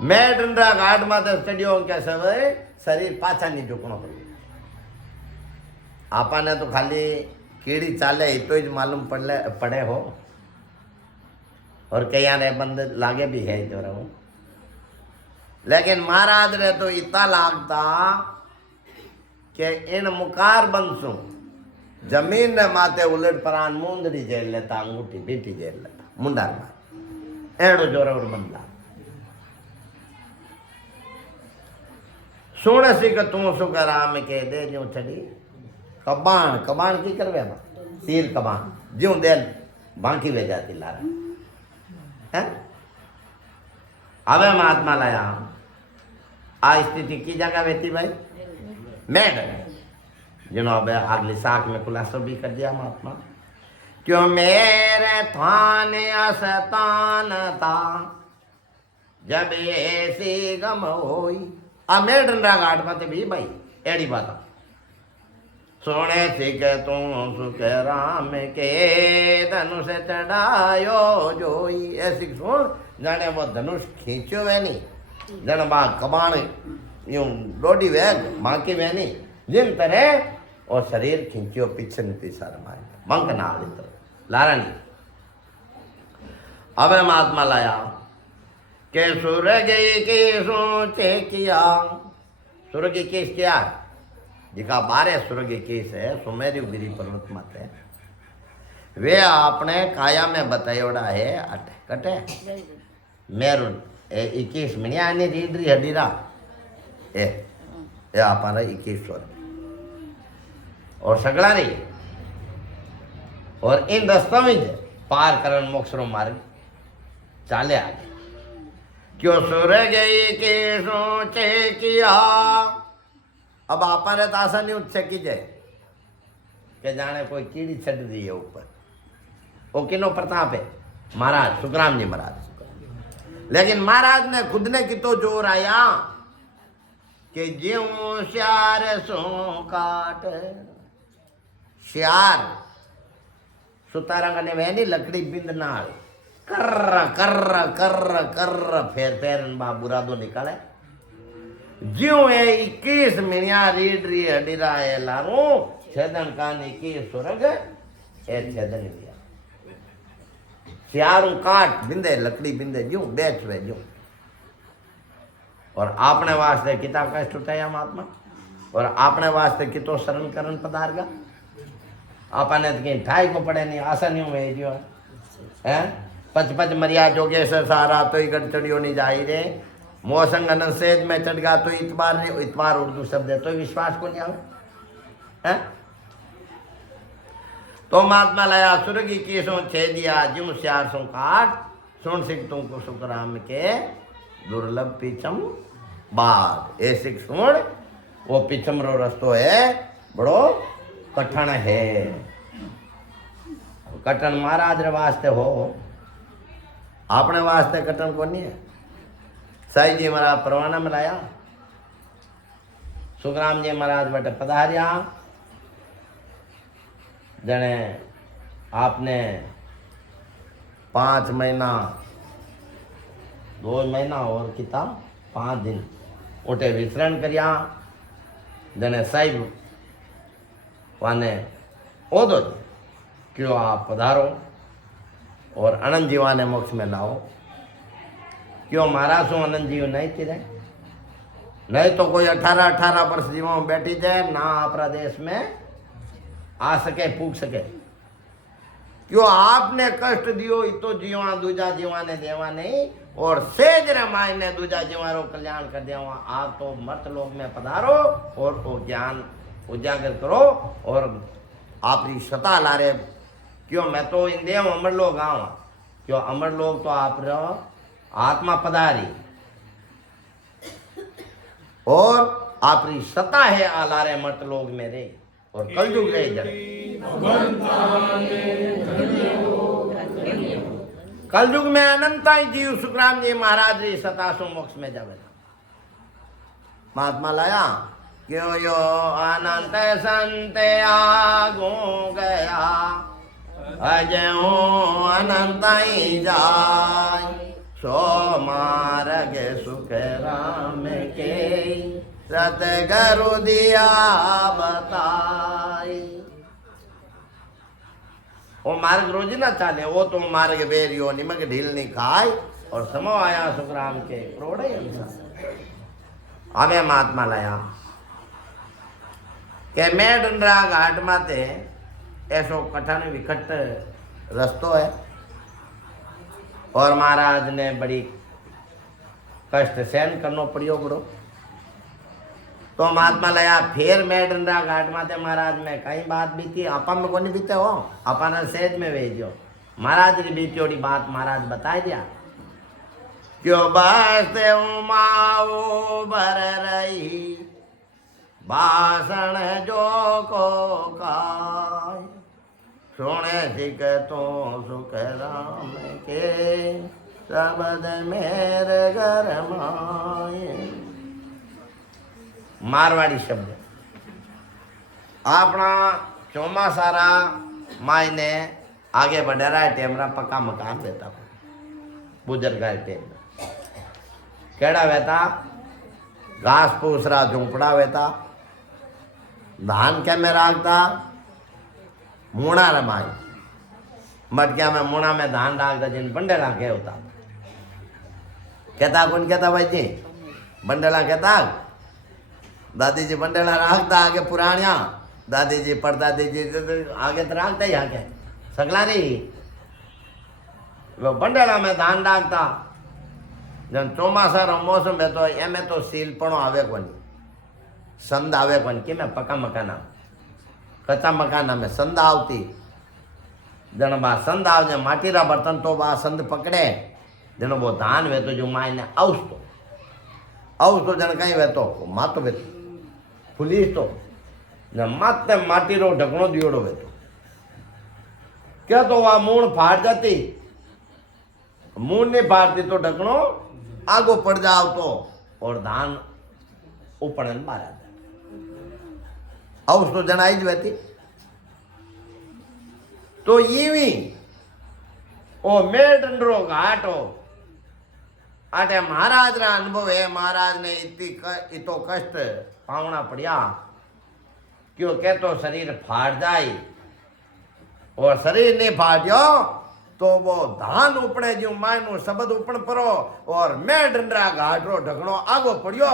मैं डंडा घाट में तो चढ़ियो क्या सब शरीर पाछा नहीं झुकनो पड़े आपा ने तो खाली कीड़ी चाले तो ही मालूम पड़े हो, और कई ने बंदे लागे भी है जो रहो, लेकिन महाराज ने तो इतना लागता कि इन मुकार बनसू जमीन ने माते उलट परान मुंदड़ी जेल लेता, अंगूठी बीठी जेल लेता मुंडार में एड़ो जोर बंदा सुन सिख तू सुख राम के दे जो छड़ी कबाण कबाण की करवे तीर कबाण ज्यों दे बांकी वे जाती लारा है। अबे महात्मा लाया आ स्थिति की जगह बेती भाई मैं जिन्होंने अगली साख में खुलासा भी कर दिया महात्मा, क्यों मेरे थाने असतान था जब ऐसी गम होई आ मेडन घाट में भी भाई एड़ी बात सोने सिख तू सुख राम के धनुष चढ़ायो जोई ऐसी सुन जाने वो धनुष खींचो वे नहीं जन बा कबाण यूं डोडी वेग माँ की वे नहीं जिन तरह और शरीर खींचियो पीछे पिछार मारे मंक ना तो लारानी। अब महात्मा लाया के सूरज की सोचे किया सूरज की केस क्या जिका बारे सूरज की केस है सुमेरु गिरी पर्वत माते वे आपने काया में बतायोड़ा है अटे कटे मेरुन 21 मिनिया ने रीडरी हडीरा ए आपा 21 स्वर और सगड़ा रही और इन दस्तावेज पार करण मोक्षरो मार्ग चाले आगे क्यों सूरज के सोचे किया। अब आपा रे तासा नहीं उठ सकी जाए के जाने कोई कीड़ी छड़ दी है ऊपर वो किनो प्रताप है महाराज सुखराम जी महाराज, लेकिन महाराज ने खुद ने कितो जोर आया कि ज्यों श्यार सो काट श्यार सुतारा ने वहनी लकड़ी बिंद नाल कर्र कर्र कर्र कर्र फेर फेर बुरा दो निकाले ज्यों ए 21 मिनिया रीड री हडीरा है लारू छेदन कानी की सुरग ए छेदन लिया श्यारू काट बिंदे लकड़ी बिंदे ज्यों बेच वे ज्यों। और आपने वास्ते किता कष्ट उठाया महात्मा और आपने वास्ते कितो शरण करण पधारगा आपने तो कहीं ठाई को पड़े नहीं आसानियों में जो है पच पच मरिया जोगे से सारा तो ही गढ़ चढ़ियो नहीं जाई रे मोसंग अनसेज में चढ़ गया तो इतबार उर्दू शब्द है तो विश्वास को नहीं आवे है। तो महात्मा लाया सुरगी की सो छे दिया ज्यों श्यार सो काट सुन सिख तुमको सुखराम के दुर्लभ पीछम बाग ए सिख सुन वो पीछम रो रस्तो है बड़ो कठन है कठन महाराज रे वास्ते हो आपने वास्ते कठन को नहीं है। साई जी महाराज परवाना में लाया सुखराम जी महाराज बटे पधारिया जने आपने 5 महीना 2 महीना और किता 5 दिन उठे विश्रण करिया जने साहिब वाने ओदो क्यों आप पधारो और अनंत जीवा ने मोक्ष में लाओ क्यों महाराज सो अनंत जीव नहीं तिरे नहीं तो कोई 18 वर्ष जीवा में बैठी जाए ना अपना देश में आ सके पूछ सके क्यों आपने कष्ट दियो तो जीवा दूजा जीवा ने देवा नहीं और सेज रामायण ने दूजा जीवा रो कल्याण कर दिया आप तो मर्त लोक में पधारो और वो ज्ञान उजागर करो और आपरी सता लारे क्यों मैं तो इन देव अमर लोग आऊँ क्यों अमर लोग तो आप आत्मा पधारी और आपरी सता है आलारे मर्त लोग मेरे और कलयुग रहे जड़ कलयुग में अनंता जीव सुखराम जी महाराज री सता सो मोक्ष में जावे महात्मा लाया क्यों यो अनंत संत आगो गया अजय अनंत जाय सो मार्ग सुख राम के सतगुरु दिया बताई। वो मार्ग रोजी ना चाले, वो तो मार्ग बेरियो निमक ढील नहीं खाए और समो आया सुखराम के प्रोड़े हमें महात्मा लाया के मेडंडरा घाट माते ऐसो कठिन विकट रस्तो है और महाराज ने बड़ी कष्ट सहन करनो पड़ियो बड़ो। तो महात्मा लया फिर मेडंडरा घाट माते महाराज में कई बात बीती, आपा में कोनी बीते हो, आपा ने सेज में भेजो। महाराज की बीतियोड़ी बात महाराज बता दिया। क्यों बसते उमाओ भर रही भाषण जो को काय, सुने सिख तो सुख राम के शब्द मेरे घर माए। मारवाड़ी शब्द अपना चौमासारा मायने आगे बढ़ रहा है टेमरा पक्का मकान देता बुजुर्ग टेम केड़ा वेता घास फूस रहा झुंपड़ा वेता धान के में राखता मुणा रमाई मटकिया में मुणा में धान राखता जिन बंडेला के होता कहता कौन कहता भाई जी बंडेला कहता दादी जी बंडेला राखता आगे पुरानिया दादी जी परदादी जी आगे तो राखता ही आगे सगला रही वो बंडेला में धान राखता जब चौमासा रो मौसम है तो एमे तो सीलपणो आवे कोनी संद आवे कोनी कि मैं पक्का मकाना कच्चा मकाना में संद आवती जन बा संद आव जे माटीरा बर्तन तो बा संद पकड़े जन वो धान वे तो जो मायने औस तो जन कहीं वे तो मातो वे पुलिस तो जन माते माटी रो ढकनो दियोड़ो वे तो क्या तो वह मूण फाड़ जाती मूण नहीं फाड़ती तो ढकनो आगो पड़ जाओ तो और धान उपड़न मारा औस तो जन आई ज तो ईवी ओ मेडंडरो घाट हो आटे महाराज रा अनुभव है। महाराज ने इतो कष्ट पावना पड़िया क्यों के तो शरीर फाड़ जाए और शरीर नहीं फाड़ियो तो वो धान उपने जो मायनो शब्द उपन परो और मेडंडरा घाट रो ढकनो आगो पड़ियो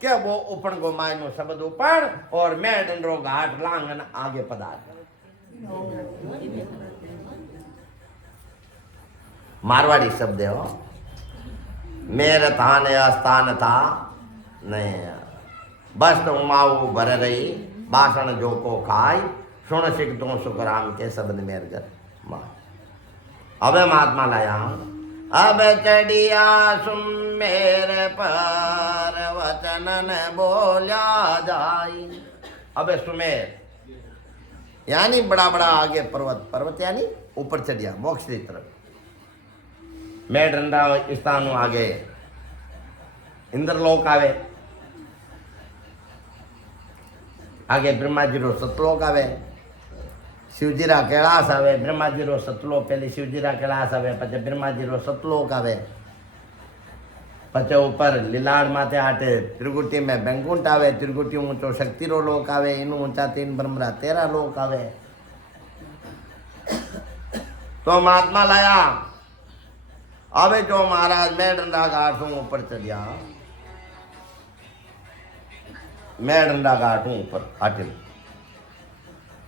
के वो उपन को मायनो शब्द उपन और मेडंडरो घाट लांगन आगे पधार। मारवाड़ी शब्द है हो मेरे थान स्थान था नहीं बस तो उमाऊ भर रही भाषण जो को खाई सुन सिख तो सुखराम के शब्द मेर घर मां। अब महात्मा लाया अब चढ़िया सुन मेरे पर वचनन बोला जाई। अब सुमेर यानी बड़ा बड़ा आगे पर्वत यानी ऊपर चढ़िया मोक्ष की तरफ मेडंडा स्थान आगे इंद्रलोक आवे आगे ब्रह्माजी रो सतलोक आवे शिवजीरा कैलाश आवे ब्रह्माजी रो सतलोक पहले शिवजीरा कैलाश आवे पचे ब्रह्माजी रो सतलोक आवे पचे ऊपर लीलाड़ माथे आटे त्रिकुटी में बैंकुंठ आवे त्रिकुटी ऊंचो शक्ति रो लोक आवे इनु ऊंचा 3 ब्रह्मरा 13 लोक आवे। तो महात्मा लाया अबे जो महाराज मेडंडा घाट से ऊपर चलिया मेडंडा घाट ऊपर आटिल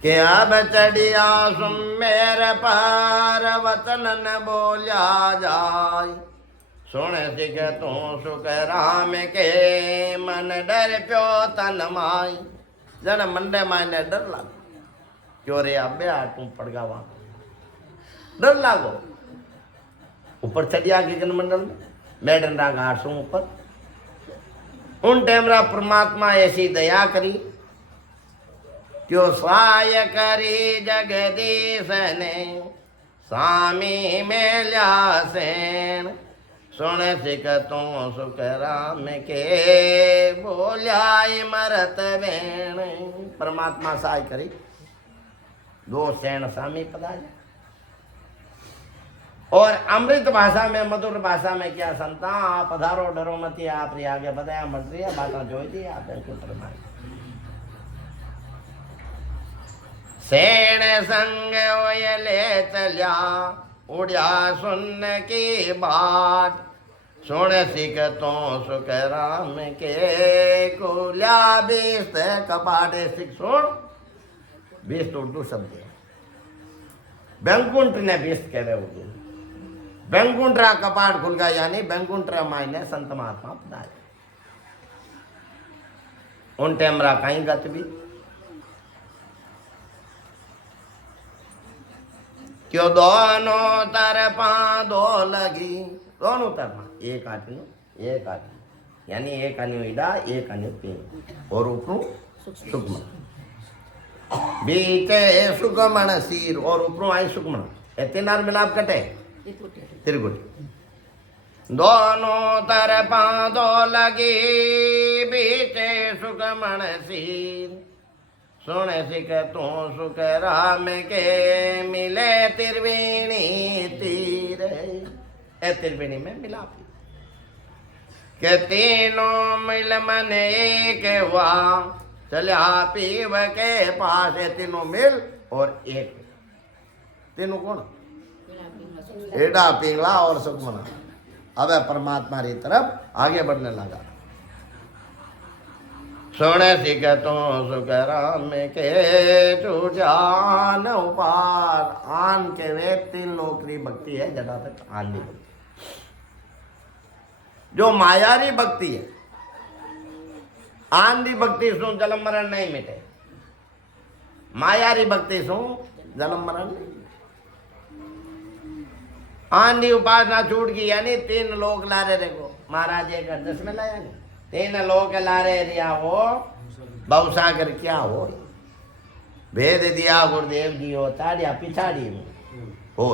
के अब चढ़िया सुन मेरे पर वचन न बोलिया जाय सुन सिख तू सुख राम के मन डर प्यो तन माई। जन मंडे मायने डर लागो क्यों रे अबे आटू पड़गा वहां डर लागो ऊपर चढ़िया गगन मंडल में मेडंडा घाट से ऊपर उन टेमरा परमात्मा ऐसी दया करी क्यों सहाय करी जगदीश ने स्वामी मेल्या सेन सुन सिख तू सुख राम के बोलिया मरत वेण। परमात्मा सहाय करी 2 सेन स्वामी पधारे और अमृत भाषा में मधुर भाषा में क्या संता आप पधारो डरो मती आप री आगे बताया मत रही बात जोई दी आप बिल्कुल सेण संग ओयले चल्या उड़िया सुन की बाट सुन सिख तो सुख राम के कुल्या बीस कपाटे सिख सुन 20 उर्दू शब्द है। बैंकुंठ ने 20 कह रहे उर्दू बैंकुंठरा कपाट खुल गया यानी बैंकुंठरा माई ने संत महात्मा पधारे उन टेमरा कहीं गत भी क्यों दोनों तरफा दो लगी दोनों तरफा एक आदमी यानी एक आनी इडा एक आनी तीन और ऊपरों सुकमण बीते सुगमण सीर और ऊपरों आई सुकमण ये तीनार मिलाप कटे त्रिकुटी दोनों तरफा दो लगी बीते सुगमण सीर सुन सिख तू सुख राम के मिले त्रिवेणी तीर ए त्रिवेणी में मिलाप के तीनों मिल मन एक हुआ चलिया पीव के पास है तीनों मिल और एक तीनों कौन एडा पिंगला और सुखमना अब परमात्मा की तरफ आगे बढ़ने लगा सुन सिख तो सुख राम के चुजान उपार आन के वे 3 नौकरी भक्ति है जड़ा तक आंधी भक्ति जो मायारी भक्ति है आंधी भक्ति सु जन्म मरण नहीं मिटे मायारी भक्ति सु जन्म मरण नहीं आंधी उपासना छूट गई यानी 3 लोग लारे देखो महाराज एक 10 में लाया नहीं 3 लोग लारे रिया वो बहुसागर क्या हो भेद दिया गुरुदेव जी हो ताड़िया पिछाड़ी हो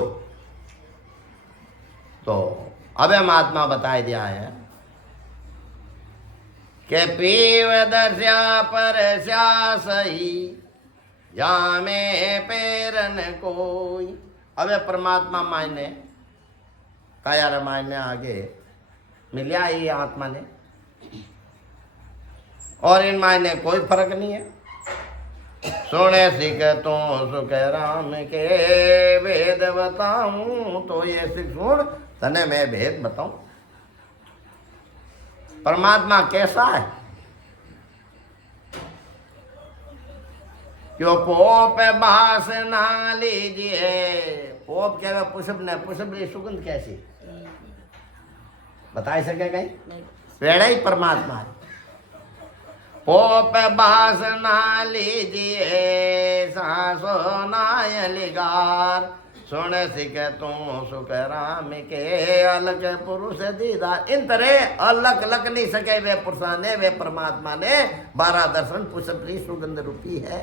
तो अबे महात्मा बताए दिया है के पीव दर्शा पर सही या में पेरन कोई अबे परमात्मा मायने काया रामायण आगे मिलिया ही आत्मा ने और इन मायने कोई फर्क नहीं है सुने सिख तो सुख राम के वेद बताऊं तो ये सिख सुन तने मैं भेद बताऊं परमात्मा कैसा है क्यों पोप बास ना लीजिए पोप क्या पुष्प ने पुष्प की सुगंध कैसी बता सके कहीं पेड़ा ही परमात्मा है पोप बास ना लीजिए सासो नाय लिगार सुन सिख तू सुख राम के अलग पुरुष दीदार इन तरह अलग लग नहीं सके वे पुरुषा ने वे परमात्मा ने 12 दर्शन पुष्प की सुगंध रूपी है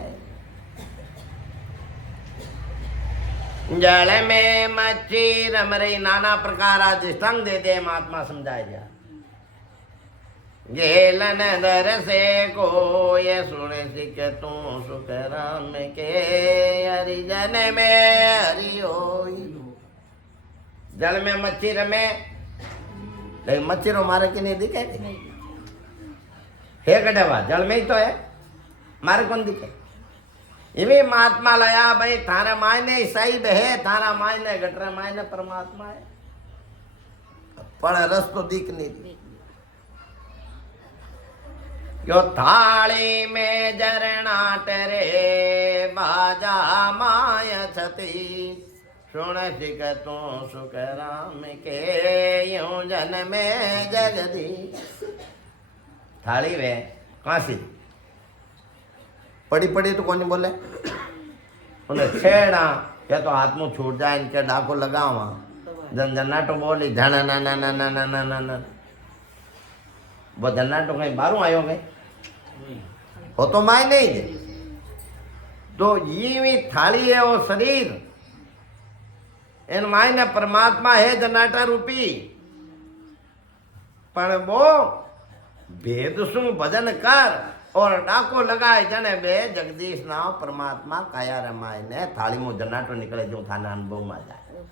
जल में मच्छी रम रही नाना प्रकार अधिष्ठान दे दे महात्मा समझाए जा गेलन दर से को ये सुन सिख तू सुख राम के हरिजन में हरि होई जल में मच्छी रमे लेकिन मच्छी रो मारे की नहीं दिखे हे गढ़वा जल में ही तो है मारे कौन दिखे इवे महात्मा लाया भाई थारा मायने सही है थारा मायने गटरा मायने परमात्मा है पर रस तो दिख नहीं यो थाली में जरना टरे बाजा माय छती सुन सिख तू सुख राम के यूं जन में जगदी थाली वे काशी पड़ी पड़ी तो कौन बोले उन्हें छेड़ा क्या तो हाथ में छूट जाए इनके डाको लगावा जन जन्नाटो बोली झना ना ना ना ना ना ना ना ना वो जन्नाटो कहीं बारू आयो गए हो तो माय नहीं दे तो ये थाली है वो शरीर इन माय ने परमात्मा है जन्नाटा रूपी पर वो भेद सु भजन कर और डाको लगाए जने बे जगदीश नाम परमात्मा काया रमाय ने थाली में जन्नाटो निकले जो थाना अनुभव में जाए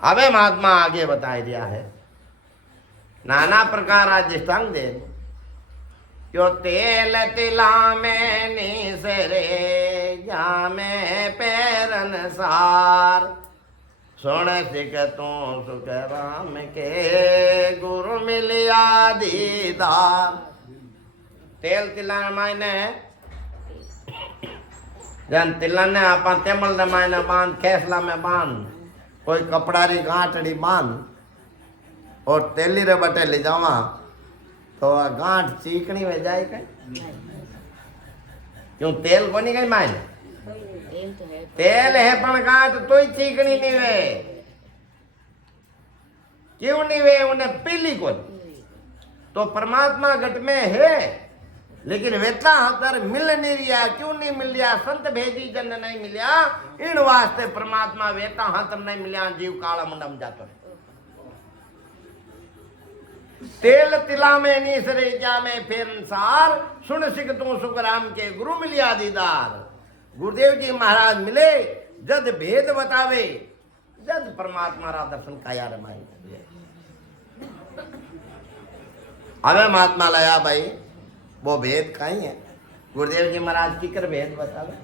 अबे महात्मा आगे बताए दिया है नाना प्रकार अधिष्ठान दे क्यों तेल तिला में निसरे जामे पैरन सार सुन सिख तू सुख राम के गुरु मिलिया दीदार। तेल तिला मायने जन तिला ने अपन तेमल ने मायने बांध खेसला में बांध कोई कपड़ा री गांठड़ी बांध और तेली रे बटे ले जावा तो गांठ चीकनी में जाए कहीं क्यों तेल को नहीं गई मायने तेल है पण गांठ तो ही चीकनी नहीं वे क्यों नहीं वे उन्हें पीली को तो परमात्मा घट में है लेकिन वेता हतर मिल नहीं रिया क्यों नहीं मिल रिया संत भेदी जन नहीं मिलिया इन वास्ते परमात्मा वेता हतर नहीं मिलिया जीव काला मुंडम जातो तेल तिला में निसरे जा में फेरनसार सुन सिख तू सुख राम के गुरु मिलिया दीदार। गुरुदेव जी महाराज मिले जद भेद बतावे जद परमात्मा रा दर्शन काया रमाई। अबे महात्मा लाया भाई वो भेद कहीं है गुरुदेव जी महाराज की कर भेद बतावे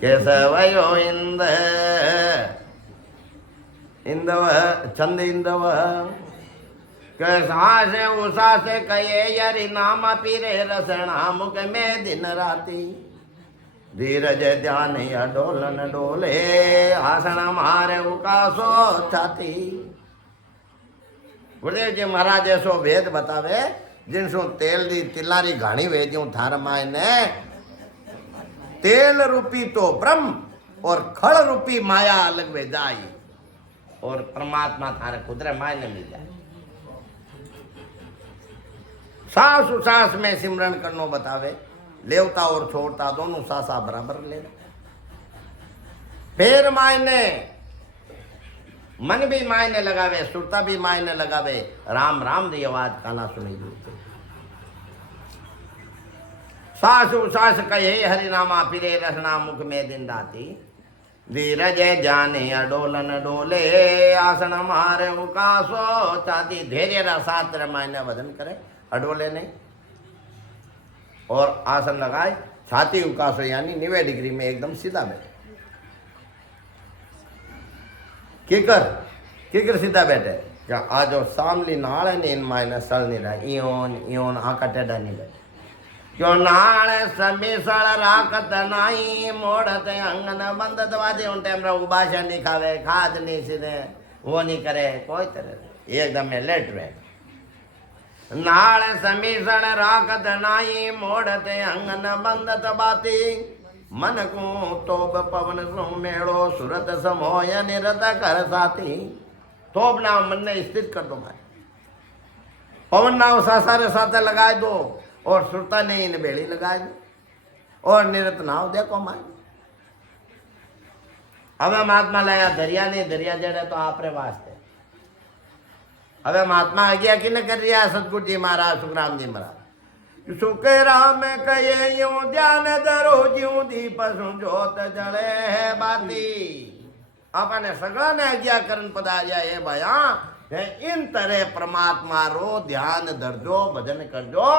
केशवयो इंद इंदव चंद इंदव कैसा से उषा से कहे यरि नाम पीरे रसना मुख में दिन राती धीरज ध्यान डोलन डोले आसन मारे उकासो छाती। गुरुदेव जी महाराज ऐसो भेद बतावे जिनसो तेल दी तिलारी घाणी वेद्यों थार मायने तेल रूपी तो ब्रह्म और खड़ रूपी माया अलग वे जाई और परमात्मा थारे खुदरे मायने मिल जाए। सांस उसास में सिमरन करनो बतावे लेवता और छोड़ता दोनों सासा बराबर ले फिर मायने मन भी मायने लगावे सुरता भी मायने लगावे राम राम दी आवाज काना सुनी दूसरे सास उसास कहे हरिनामा फिरे रसना मुख में दिन राती धीरज जाने अडोलन डोले आसन मारे उकासो चाती धैर्य रा सात्र मायने वदन करे अडोले नहीं और आसन लगाए छाती उकासो यानी 90 डिग्री में एकदम सीधा बैठे किकर सीधा बैठे क्या आज सामली नाल नहीं इन मायने सल नहीं रहा इोन आका टेढ़ा नहीं बैठे क्यों नाल समीसळ राकत नाई मोड़त अंगन बंद दवाजे उन टाइम रा उबाशा नहीं खावे खाद नहीं सीधे वो नहीं करे कोई तरह एकदम में लेट रहे नाल समीसळ राकत नाई मोड़त अंगन बंद दबाती मन को तोब पवन सो मेड़ो सुरत समोय निरत कर साथी तोब ना मन ने स्थिर कर दो भाई पवन नाव सासारे साथे लगाए दो और सुरता ने इन बेड़ी लगाए दो और निरत नाव देखो माई हमें महात्मा लाया दरिया नहीं दरिया जड़े तो आपरे वास्ते हमें महात्मा आज्ञा कि न कर रिया सतगुरु जी महाराज सुखराम जी महाराज सुख राम कहे यूं ध्यान धरो ज्यों दीप जोत जले है बाती अपने सगड़ा ने आज्ञा करन पधारिया है भया इन तरह परमात्मा रो ध्यान धरजो भजन करजो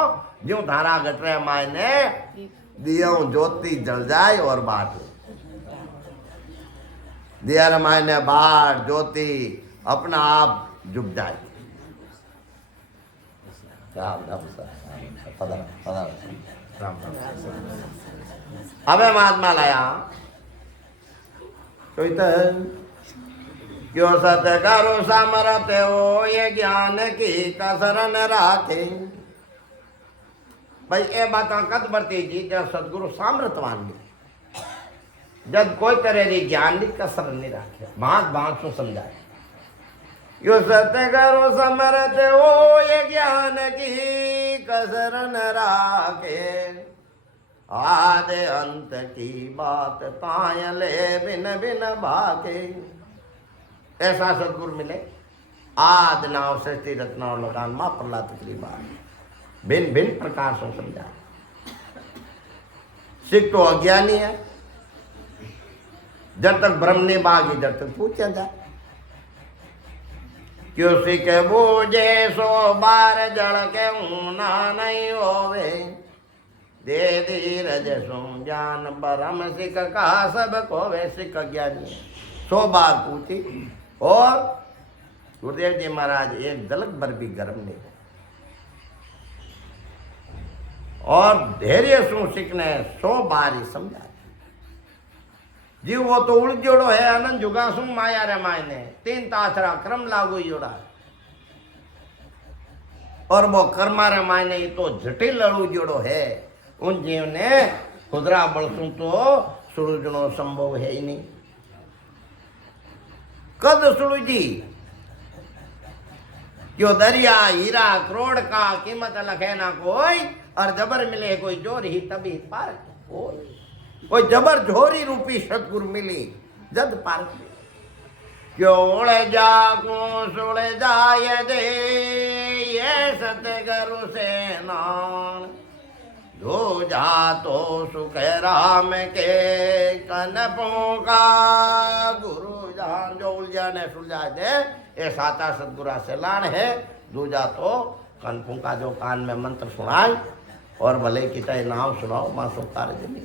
ज्यों धारा गटरे मायने दियो ज्योति जल जाए और बाट दिया मायने बाट ज्योति अपना आप जुब जाए। अबे महात्मा लाया तो क्यों सत करो सामरत हो ये ज्ञान की कसरन राखे भाई ये बात कद बढ़ती जी जब सतगुरु सामर्थवान भी जब कोई तरह की ज्ञान की कसर नहीं रखे बात बात को समझाए यो सत्य करो समरत हो ये ज्ञान की कसरन राखे आदे अंत की बात तायले बिन बिन भागे। ऐसा सदगुरु मिले आद नाव सृष्टि रत्ना और लगान माँ प्रहलाद की बात भिन्न भिन्न प्रकार से समझा। सिख तो अज्ञानी है जब तक ब्रह्म ने बागी जब तक पूछा जाए क्यों सिख बूझे सो बार जल के ऊना नहीं होवे दे धीरज सो ज्ञान ब्रह्म सिख का सब को वे सिख ज्ञानी 100 बार पूछी और गुरुदेव जी महाराज एक झलक भर भी गर्म नहीं और धैर्य सु सिखने 100 बार ही समझा जी वो तो उड़ जोड़ो है आनंद जुगा सु माया रे मायने 3 ताथरा क्रम लागू जोड़ा और वो कर्मा रे मायने तो जटिल अड़ू जोड़ो है उन जीव ने खुदरा बड़सू तो सुरुजनो संभव है ही नहीं कद सुरुजी क्यों दरिया हीरा करोड़ का कीमत लखे ना कोई और जबर मिले कोई जोर ही तभी पार कोई जबर झोरी रूपी सतगुरु मिली जद पार क्यों उड़े जागो सुड़े जाए दे ये सतगुरु से नान जो जा तो सुख राम के कनपों का गुरु जान जो उलझा ने सुलझा दे ये साता सतगुरा से लान है दूजा तो कनपों का जो कान में मंत्र सुनाए और भले कितने नाम सुनाओ मां सुकार जमी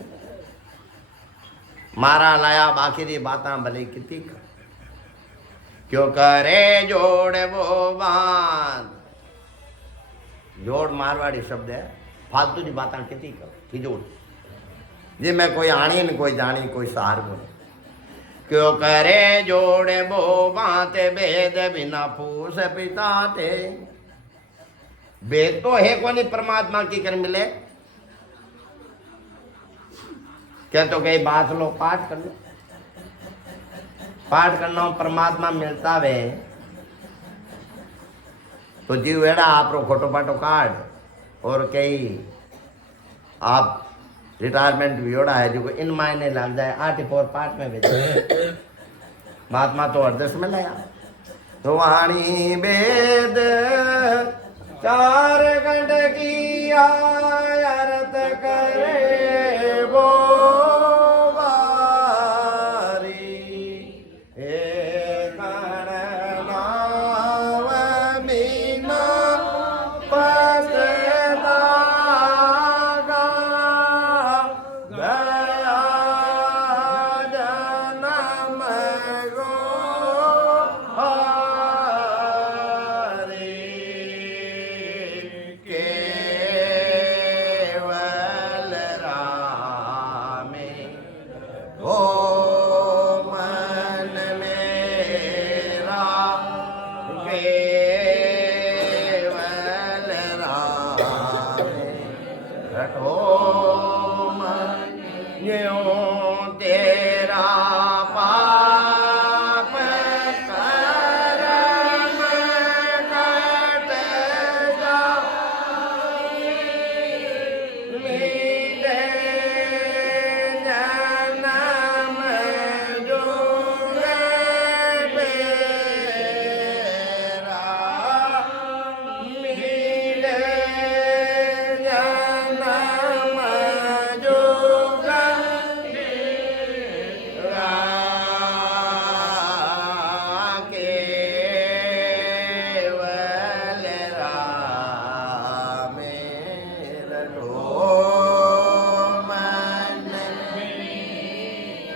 मारा लाया बाकी बाता भले किती क्यों करे जोड़ वो बात जोड़ मारवाड़ी शब्द है फालतू की बात किती खिजोड़ जी मैं कोई आनी न कोई जानी कोई सहार को क्यों करे जोड़े बो बाते भेद बिना फूस पिता थे भेद तो है कोनी परमात्मा की कर मिले क्या तो कई बात लो पाठ कर लो पाठ करना परमात्मा मिलता वे तो जीव एड़ा आप खोटो पाटो काट और कई आप रिटायरमेंट भी होड़ा है जो इन मायने लग जाए 84 पार्ट में भेजे महात्मा तो अर्धस में लाया तो वाणी वेद 4 घंट की आरत करे वो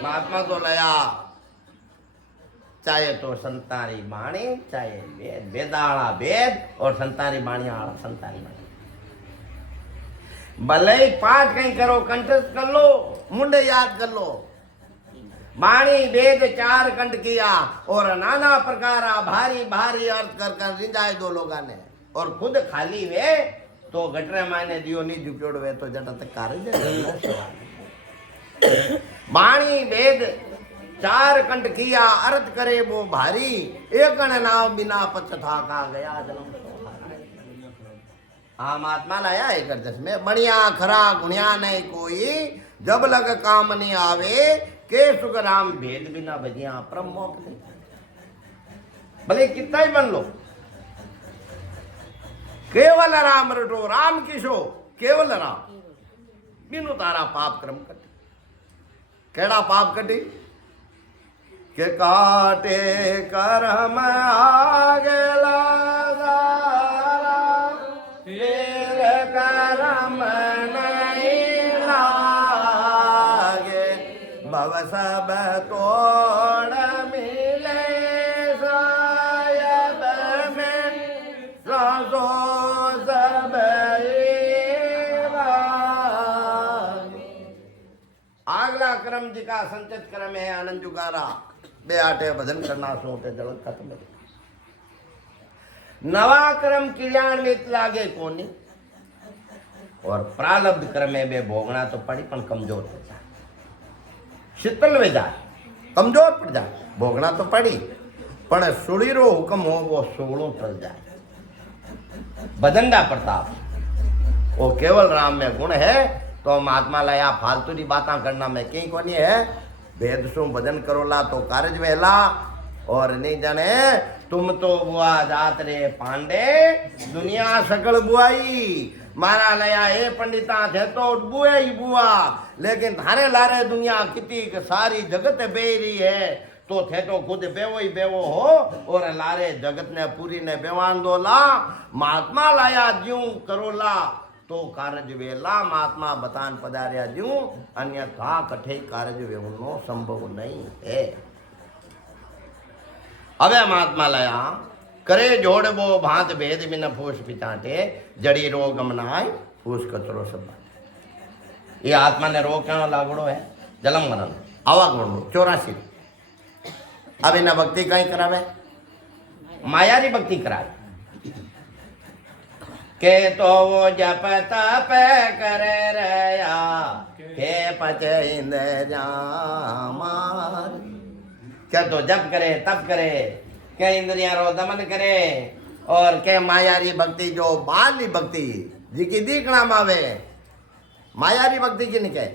महात्मा तो लया चाहे तो संतारी बाणी चाहे वेद वेदाला वेद और संतारी बाणी आला संतारी बाणी भले ही पाठ कहीं करो कंठस्थ कर लो मुंडे याद कर लो बाणी वेद 4 कंठ किया और नाना प्रकार भारी भारी अर्थ कर कर रिंजाए 2 लोगा ने और खुद खाली वे तो गटरे माने दियो नहीं झुक्योड़ वे तो जटा तक कार्य बाणी वेद 4 कंठ किया अर्थ करे वो भारी एक नाव बिना पथ था का गया जन्म हाँ महात्मा लाया एक अर्थ में बढ़िया खरा गुणिया नहीं कोई जब लग काम नहीं आवे के सुख राम भेद बिना बजिया परम मोक्ष भले कितना ही बन लो केवल राम रटो राम किशो केवल राम बिनु तारा पाप क्रम कटे केड़ा पाप कटे के काटे कर्म आगे लगा फिर कर्म नहीं लागे भव सब तोड़ मिले सायब में सो सब अगला क्रम जी का संचित क्रम है आनंद जुगारा बे आटे भजन करना सोते जगत खत्म। नवा क्रम क्रियान्वित लागे कोनी और प्रारब्ध क्रम में बे भोगना तो पड़ी पण कमजोर हो जाए, शीतल वे जाए, कमजोर पड़ जाए, भोगना तो पड़ी पण सुड़ीरो हुक्म हो वो सोड़ो टल जाए। भजन का प्रताप वो केवल राम में गुण है तो महात्मा लाया फालतू की बात करना में कहीं कोनी है। भेद सु भजन करोला तो कारज वेला और नहीं जाने तुम तो बुआ जात रे पांडे दुनिया सकल बुआई मारा लया ए पंडिता थे तो बुए ही बुआ लेकिन थारे लारे दुनिया कितनी सारी जगत बेरी है तो थे तो खुद बेवो ही बेवो हो और लारे जगत ने पूरी ने बेवान दोला महात्मा लाया ज्यूं करोला तो कारज वेला महात्मा बतान पधार्या ज्यूं अन्यथा कठे कारज वेवनो संभव नहीं है। अबे महात्मा लया करे जोड़बो भांत भेद बिन फूस पिचाटे जड़ी रोग मनाय फूस कचरो सब। ये आत्मा ने रोग क्या लागड़ो है जलम मरण आवागुण 84। अब इन्हें भक्ति कहीं करावे मायारी भक्ति करावे के तो वो जप तप करे रया के पचे इंद्रिया मार क्या तो जप करे तप करे के इंद्रिया रो दमन करे और के मायारी भक्ति जो बाली भक्ति जिकी दीखना मावे मायारी भक्ति की निके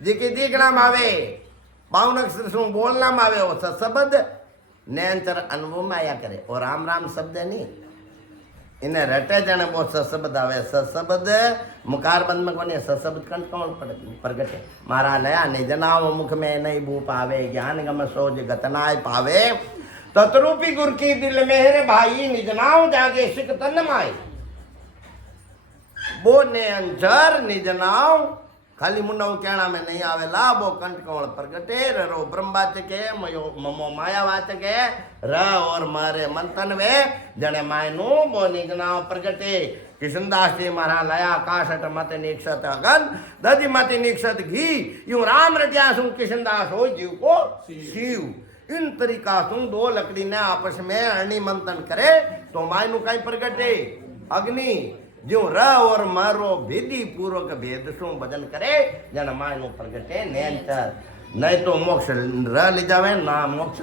जिकी दीखना मावे बावन अक्षर सु बोलना मावे वो सशब्द नैंतर अनुभव माया करे और राम राम शब्द नहीं इन्हें रटे जाने वो सशब्द आवे सशब्द मुकार बंद में कोने सशब्द कंठ कौन प्रगटे मारा नया निजनाव मुख में नहीं भू पावे ज्ञान गम सोज गतनाय पावे तत्रूपी गुर की दिल मेरे भाई निजनाव जागे सिख तन माई वो ने अंचर निजनाव खाली मुन्ना कहना में नहीं आवेला वो कंठ कौन प्रगटे रो ब्रह्मवाच के ममो मायावाच के र और मारे मंथन वे जने मायनु वो निजनाव प्रगटे किशनदास जी महाराज लया काशट मत निक्षत अगन दधि मत निक्षत घी यूं राम रटिया सु किशनदास हो जीव को शिव इन तरीका सु दो लकड़ी ने आपस में अरणि मंथन करे तो मायनु कहीं प्रगटे अग्नि जो र और मारो भेदी पूर्वक भेद सु भजन करे जन मायनु प्रगटे नेंतर नहीं तो मोक्ष र ले जावे ना मोक्ष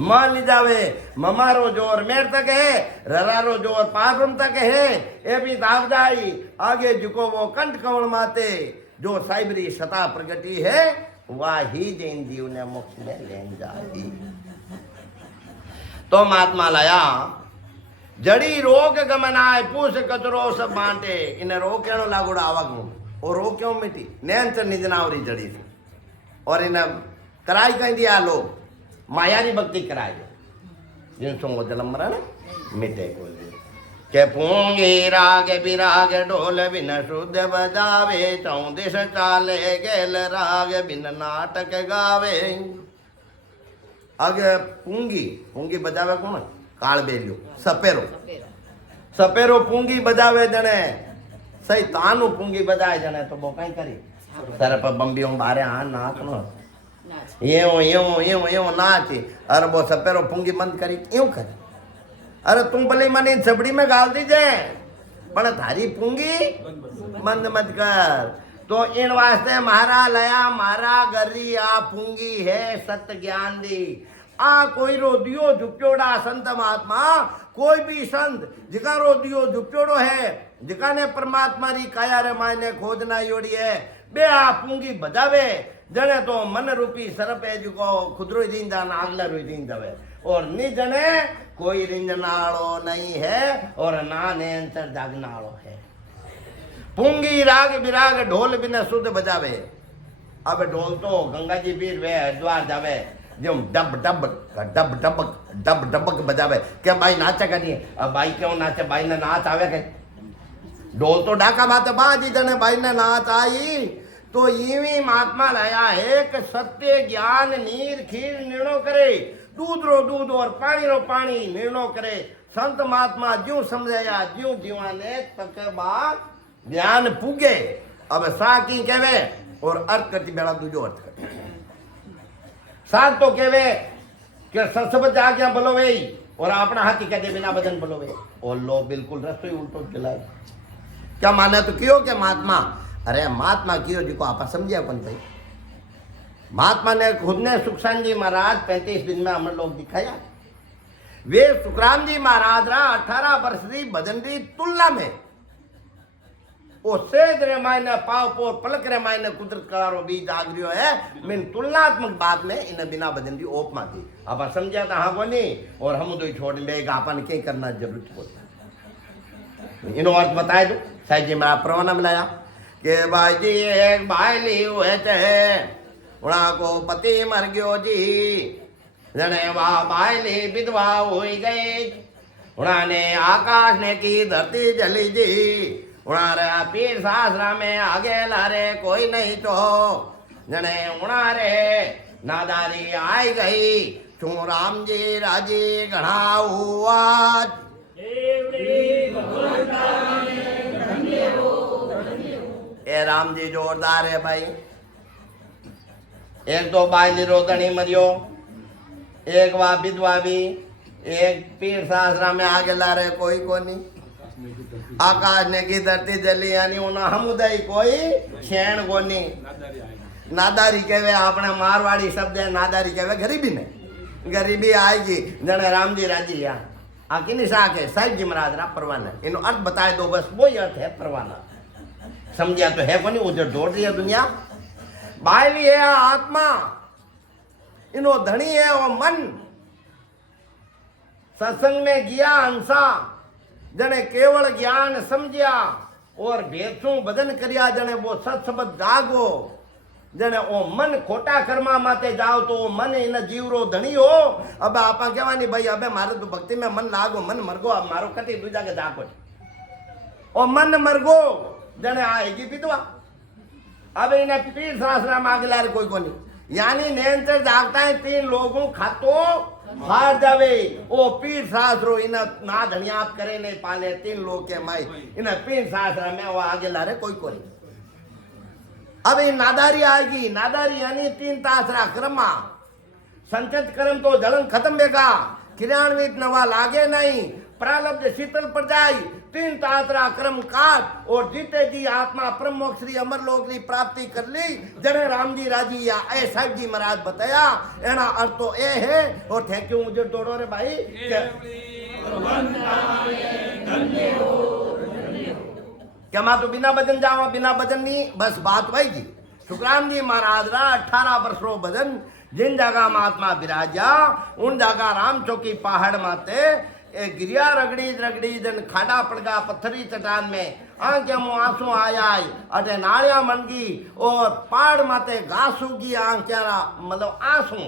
म ले जावे ममारो जोर मेर तक है ररारो जोर पासम तक है ए भी दाव जाई आगे जुको वो कंठ कमल माते जो साइबरी सता प्रगति है वाही जैन जीव ने मोक्ष में लेन जाई। तो महात्मा लाया जड़ी रोग गमनाय पूछ कचरो सब बांटे इन्हें रोग क्यों लागूड़ा आवागुण और रोग क्यों मिटी नैंच निजनावरी जड़ी से और इन्हें कराई कहीं दिया लोग मायारी भक्ति कराई जिनसों को जलम मरण मिटे को के पूंगी राग बिराग ढोल बिन शुद्ध बजावे चौदिश चाले गेल राग बिन नाटक गावे। आगे पूंगी पूंगी बजावे कौन काल बेलियो सपेरो सपेरो पूंगी बजावे जने सही तानु पूंगी बजाए जने तो वो कहीं करी सर पर बम्बियों बारे हाँ नाच नो यो नाच अरे वो सपेरो पूंगी बंद करी क्यों करे अरे तुम भले मनी छबड़ी में गाल दीजिए पर थारी पूंगी बंद मत कर। तो इन वास्ते मारा लया मारा गरी आ पूंगी है सत्य ज्ञान दी आ कोई रो दियो झुप्योड़ा संत महात्मा कोई भी संत जिका रो दियो झुप्योड़ो है जिका ने परमात्मा री काया रे मायने खोजना योड़ी है बे आ पूंगी बजावे जने तो मन रूपी सरप है जिको खुदरो दींदा नागला रो दीन जावे और नि जने कोई रिंजनाड़ो नहीं है और ना नेंतर जागनाड़ो है। पूंगी राग बिराग ढोल बिना शुद्ध बजावे अब ढोल तो गंगा जी बीर वे हरिद्वार जावे जो डब डब डब डबक डब डबक बजावे के भाई नाचे का नहीं अब भाई क्यों नाचे भाई ने नाच आवे के ढोल तो डाका बाते बाजी जने भाई ने नाच आई तो ईवी महात्मा लाया है कि सत्य ज्ञान नीर खीर निर्णय करे दूध रो दूध और पानी रो पानी निर्णय करे संत महात्मा ज्यों समझाया ज्यों जीवाने तक बाद ज्ञान पूगे अब सा की कहवे और अर्थ करती बेड़ा दूजो अर्थ कर साथ तो कहवे कि ससबत आज्ञा बोलोवे और अपना हाथी कहते बिना बदन बोलोवे और लो बिल्कुल रस्तों ही उल्टो चलाए क्या माने तो क्यों के महात्मा अरे महात्मा क्यों जी को आप समझे अपन भाई महात्मा ने खुद ने सुखसान जी महाराज 35 दिन में हमने लोग दिखाया वे सुखराम जी महाराज रा 18 वर्ष की भजन की तुलना में वो सेज रामायण पाव पोर पलक रामायण कुदरत करारो बीज आगरियो है मैं तुलनात्मक बात में इन बिना भजन की ओपमा थी आप समझा था हाँ कोनी और हम तो छोड़ देगा अपन क्या करना जरूरत होता इन अर्थ बताए दो साहब जी मेरा प्रमाण मिलाया के भाई जी एक भाई ली हुए थे उड़ा को पति मर गयो जी जने वाह भाई ली विधवा हुई गई उड़ा ने आकाश ने की धरती जली जी उड़ा रे पीर सासरा में आगे लारे कोई नहीं तो जने उड़ा रे नादारी आई गई तू राम जी राजी घना हुआ ए राम जी जोरदार है भाई एक तो बायली रोदनी मरियो एक वा विधवा भी एक पीर सासरा में आगे ला रहे कोई को नहीं आकाश ने की धरती जली यानी उन्हें समुदाय कोई शेण को नहीं नादारी कहवे अपने मारवाड़ी शब्द है नादारी कहवे गरीबी ने गरीबी आएगी जने राम जी राजी या आकी निशा के साहिब जी महाराज रा परवाना इन अर्थ बताए दो बस वही अर्थ है परवाना समझिया तो है कोनी उधर दौड़ रही है दुनिया बायली है आत्मा इनो धनी है वो मन सत्संग में गया हंसा जने केवल ज्ञान समझिया और भेदसू बदन करिया जने वो सत्सबद जागो जने ओ मन खोटा कर्मा माते जाओ तो वो मन इन जीवरो धनी हो अब आपा कहवानी भाई अबे मारे तो भक्ति में मन लागो मन मरगो अब मारो कटी दूजा के जाको ओ मन मरगो जने आएगी विधवा अब इन्हें पीर शास्त्र मांग ला कोई को नहीं यानी नैन से जागता है 3 लोगों खातो हार जावे ओ पीर शास्त्रो इन ना धनिया आप करे नहीं पाले 3 लोग के माई इन्हें पीर शास्त्र में वो आगे ला रहे कोई को नहीं अब ये नादारी आएगी नादारी यानी 3 तासरा क्रम संचित कर्म तो जलन खत्म बेगा क्रियान्वित नवा लागे नहीं प्रारब्ध शीतल पड़ जाए 3 तासरा क्रम काट और जीते जी आत्मा परम मोक्ष श्री अमर लोक की प्राप्ति कर ली जने राम जी राजी या ऐसा जी महाराज बताया एना अर्थ तो ए है और थैंक यू मुझे तोड़ो रे भाई क्या मैं तो बिना भजन जावा बिना भजन नहीं बस बात वही जी सुखराम जी महाराज रा 18 वर्षों भजन जिन जगह महात्मा विराजा उन जगह राम चौकी पहाड़ माते ए गिरिया रगड़ी रगड़ी जन खाड़ा पड़गा पत्थरी चट्टान में आंखें मुँह आंसू आया अटे नाड़िया मनगी और पहाड़ माते घास उगी आंखेरा मतलब आंसू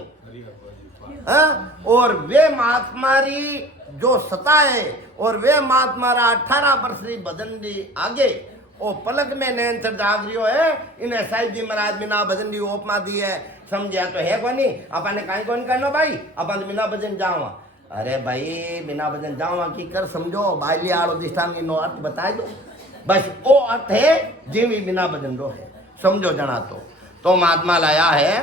और वे महात्मारी जो सताए और वे महात्मा 18 वर्ष की भजन दी आगे ओ पलक में नैन से जाग रियो है इन्हें साहिब जी महाराज बिना भजन दी ओपमा दी है समझिया तो है कोनी अपन ने कहीं कौन करना भाई अपन बिना भजन जावा अरे भाई बिना भजन जावा की कर समझो बाइली आड़ो दिष्टान की नो अर्थ बताए दो बस वो अर्थ है जीवी बिना भजन रो है समझो जना तो महात्मा लाया है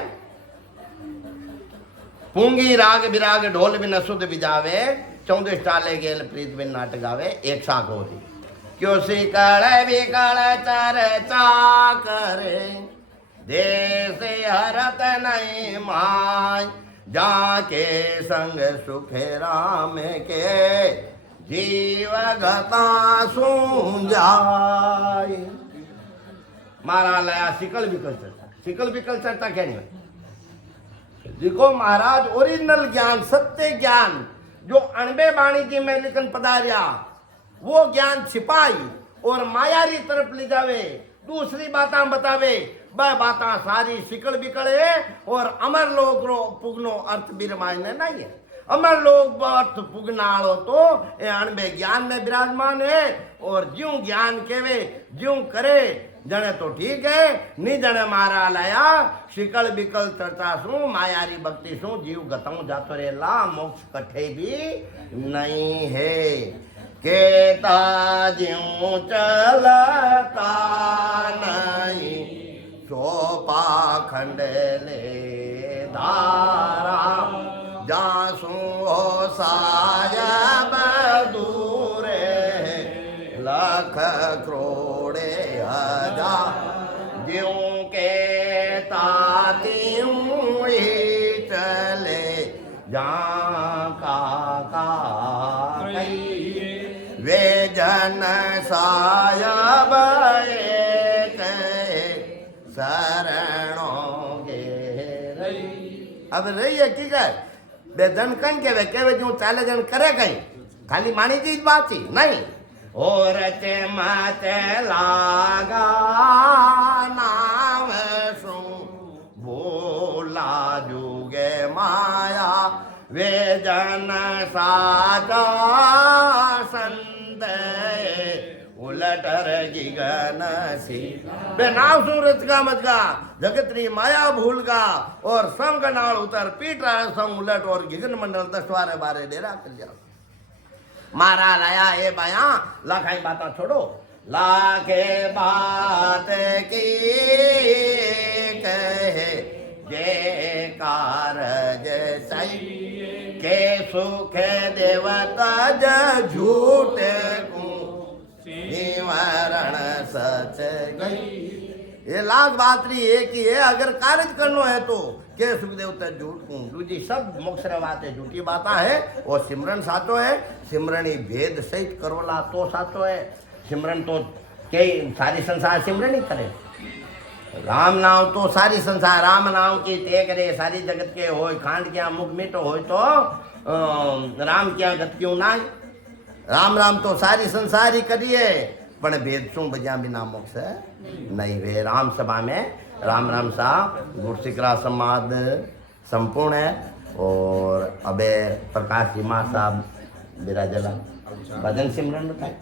पूंगी राग विराग ढोल बिन सुध बिजावे 14 टाले गेल प्रीत बिन नाट गावे एक साख होती क्यों सिकड़ विकड़ चर्चा करे देश हरत नहीं माय जाके संग सुखे राम के जीव गता सुन जाय मारा लया सिकल विकल चर्चा क्या नहीं देखो महाराज ओरिजिनल ज्ञान सत्य ज्ञान जो अणबे बाणी जी में लिखन पधारिया वो ज्ञान छिपाई और मायारी तरफ ले जावे दूसरी बातें बतावे बह बाता सारी सिकल बिकल है और अमर लोक रो पुगनो अर्थ बिरमायने नहीं है। अमर लोक अर्थ पुगनालो तो ये अणबे ज्ञान में विराजमान है और ज्यों ज्ञान केवे ज्यों करे जने तो ठीक है, नी जने मारा लाया शिकल बिकल चर्चा सु मायारी भक्ति सु जीव गताऊं जातो रेला मोक्ष कठे भी नहीं है। केता ज्यों चलता नहीं सो पाखंड ले धारा जासू हो सायब दूरे लख क्रोड़े हजार ज्यों के तातियों ही चले जा का वे जन सायब एक शरणों के रही। अब रही है की है बे जन कहीं के वे केवे जो चाले जन करे कहीं खाली मानी चीज बात ही नहीं और चे मत लागा नाम सु भोला जुगे माया वे जन साजा संत उलटर गिगन सी बे नाव सूरत का मत गा जगतरी माया भूल गा और संग नाल उतर पीट रहा संग उलट और गिगन मंडल 10 बारे डेरा कर जाओ मारा लाया ए बया लाखाई बात छोड़ो लाखे बात की कहे जे कारज सही के सुख देवता झूठ को निवारण सच गई। ये लाख बात रही एक ही है अगर कार्य करना है तो के सुखदेव तक झूठ को दूजी सब मोक्ष बात है झूठी बात है और सिमरन साचो है सिमरनी भेद सहित करोला तो साचो है सिमरन तो के सारी संसार सिमरन ही करे राम नाम तो सारी संसार राम नाम की ते करे सारी जगत के हो खांड क्या मुख मिटो हो तो राम क्या गत क्यों ना राम राम तो सारी संसार ही करिए पण भेद शू बजा बिना मोक्ष नहीं वे राम सभा में राम राम सा गुरसिकरा समाज संपूर्ण है और अबे प्रकाश जी माँ साहब विराजला भजन सिमरन बताए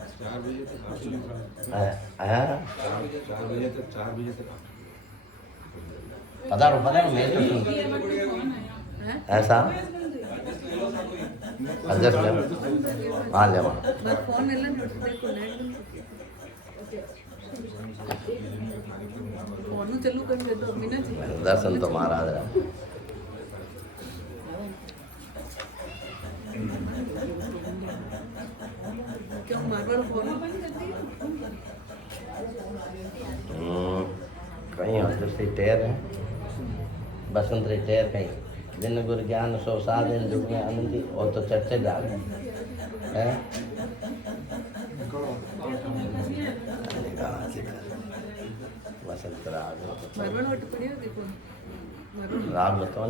पधारो पधारो मैं तो सुन ऐसा एडजस्ट हाँ ले दर्शन तो महाराज रहा कहीं हस्त टेर है बसंत टेर कहीं दिन गुरु ज्ञान सो साधन जुग में आनंदी और तो चर्चे जा रहे हैं वसंत राग राग बताओ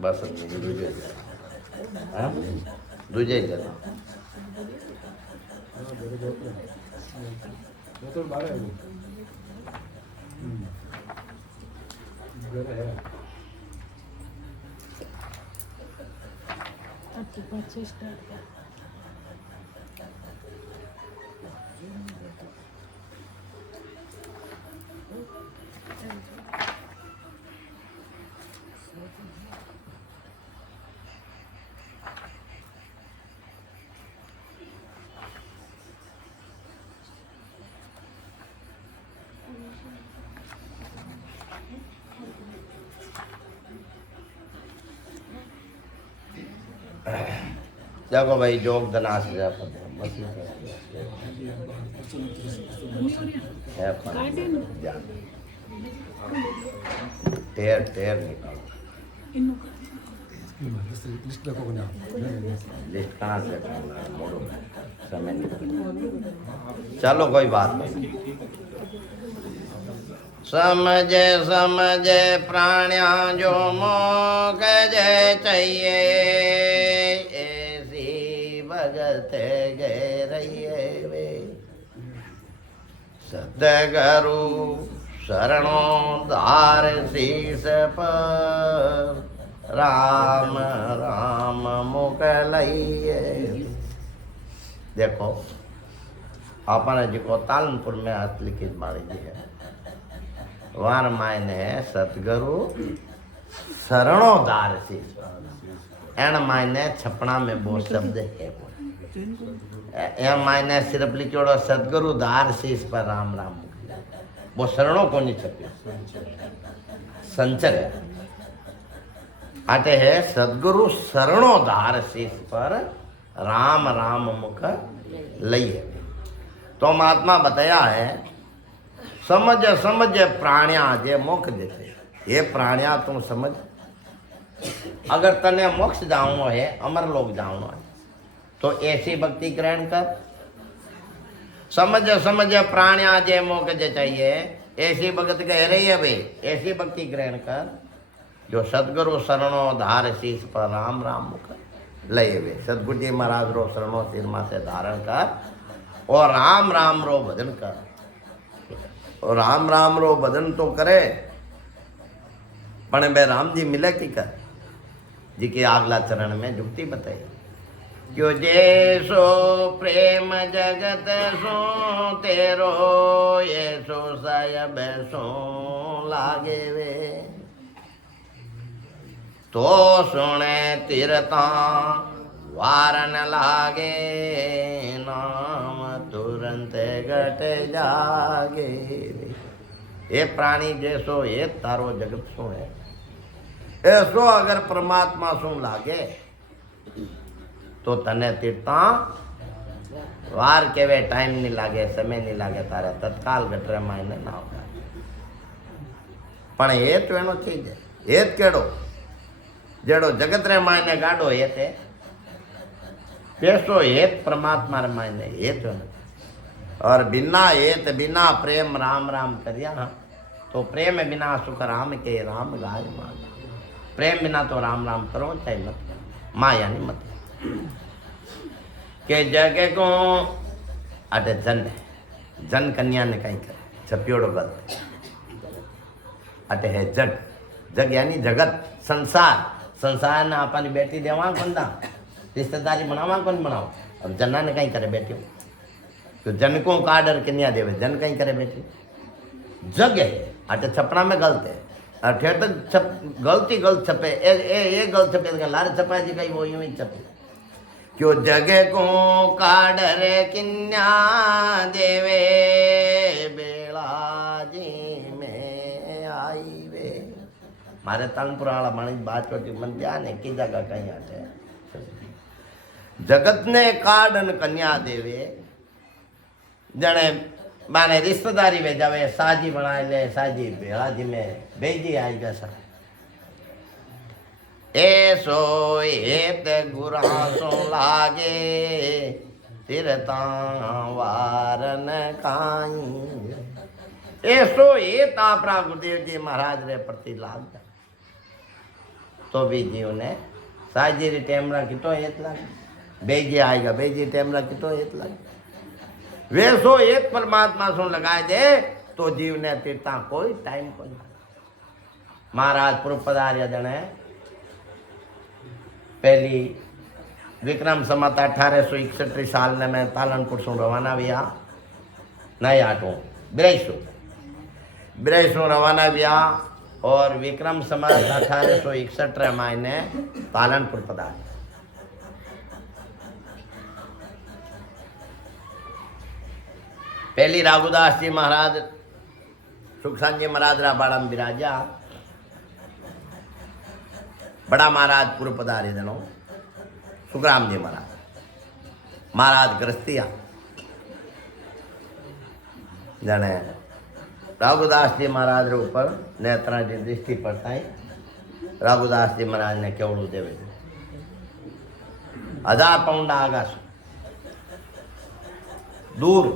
बस दूजे हाँ दूजे जरा देखो भाई जोग दनास टेर टेर निकालो लिस्ट कहाँ से मोड़ो समय नहीं। चलो कोई बात नहीं। समझे समझे प्राण्या जो मोक जे चाहिए, ऐसी भगत गए रहिए वे। सतगुरु शरणो धार शीस पर, राम राम मुख लइए। देखो आपने जो तालनपुर में हस्तलिखित मारी जी है, वार मायने सतगुरु शरणोदार शीस, एन मायने छपना में वो शब्द है, ए मायने सिर्फ लिखोड़ो सतगुरु धार शीस पर राम राम, वो शरणों को नहीं छपे, संचर है। आते है सदगुरु शरणोधार शीस पर राम राम मुख लइए। तो महात्मा बताया है समझ समझ प्राणिया जे मोक्ष देते, ये प्राणिया तुम समझ। अगर तने मोक्ष जानो है, अमर लोग जानो है, तो ऐसी भक्ति ग्रहण कर। समझ समझ प्राणिया जे मोक्ष जे चाहिए, ऐसी भगत कह रही है भाई, ऐसी भक्ति ग्रहण कर जो सदगुरु शरणो धार शीस पर राम राम मुख लय वे। सदगुरु जी महाराज रो शरणो सिर माथे धारण कर और राम राम रो भजन कर। और राम राम रो भजन तो करे, पण बे राम जी मिले की कर जी के आगला चरण में जुक्ति बताई। क्यों जैसो प्रेम जगत सो तेरो, ये सो सायब सो लागे वे। तो सुने तीरता वारन लागे, नाम तुरंत घट जागे। ये प्राणी जैसो ये तारो जगत सो है, ऐसो अगर परमात्मा सो लागे तो तने तीरता वार के वे टाइम नहीं लागे, समय नहीं लागे, तारे तत्काल गटरे मायने ना होगा। पण हेत एनो चीज है, हेत केड़ो जेड़ो जगत रे मायने गाडो हेत है, पेसो हेत परमात्मा रे मायने हेत है। और बिना हेत बिना प्रेम राम राम करिया तो प्रेम बिना सुख राम के, राम गाय माता। प्रेम बिना तो राम राम करो चाहे मत करो, माया नहीं मत के जगे को अटे जन जन कन्या ने कहीं कर छपियोड़ो गलत अटे है जग। जग यानी जगत संसार, संसार ने अपनी बेटी देवा कौन दा, रिश्तेदारी बनावा कौन बनाओ। अब जना ने कहीं करे बेटी तो जन को का डर कन्या देवे, जन कहीं करे बेटी जग है। अटे छपना में गलत है, अठे तो छप गलती गलत छपे, ए गलत छपे लारे छपा जी कहीं वो यूं ही छपे। क्यों जगे को काडर किन्या देवे, बेला जी में आई वे। मारे तालनपुर वाला माणी बात छोटी मन ध्यान है की जगह कहीं आते जगत ने काडन कन्या देवे, जने माने रिश्तेदारी में जावे, साजी बनाए ले साजी बेला जी में बेजी आई जैसा। ऐसो हेत गुरासो लागे, तिरता वारन काई। ऐसो हेत आपरा गुरुदेव जी महाराज रे प्रति लाग तो भी जीव ने साजी री टेमरा कितो हेत लागे, बेजी आएगा बेजी टेमरा कितो हेत लागे। वैसो हेत परमात्मा सो लगाए दे तो जीव ने तीरता कोई टाइम को ना। महाराज पूर्व पधार्य जने पहली विक्रम संवत 1861 साल ने मैं पालनपुर से रवाना हुआ, नए आटो ब्रेसु रवाना हुआ और विक्रम संवत 1861 महीने पालनपुर पधारे। पहली राघुदास जी महाराज सुखसान जी महाराज राबाड़ा में विराजा, बड़ा महाराज पूर्व पधारे जनो सुखराम जी महाराज ग्रस्तिया जने राघुदास जी महाराज रे ऊपर नेत्रा जी दृष्टि पड़ता है। राघुदास जी महाराज ने केवड़ू देवे 1000 पाउंड आगास दूर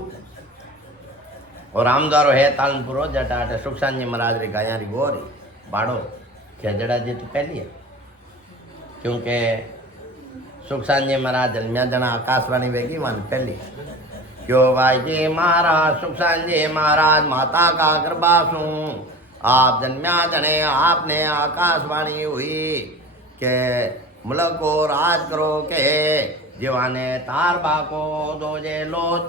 और रामद्वारो है तालनपुरो जटाट सुखसान जी महाराज री गाया री गोरी बाड़ो खेजड़ा जी तो पहली है क्योंकि सुखसान जी महाराज जन्मिया जना आकाशवाणी वेगी वन पहली क्यों भाई जी महाराज सुखसान जी महाराज माता का गर्भासु आप जन्मिया जने आपने आकाशवाणी हुई के मुल्क को राज करो के जीवाने तार बाको दोजे लोच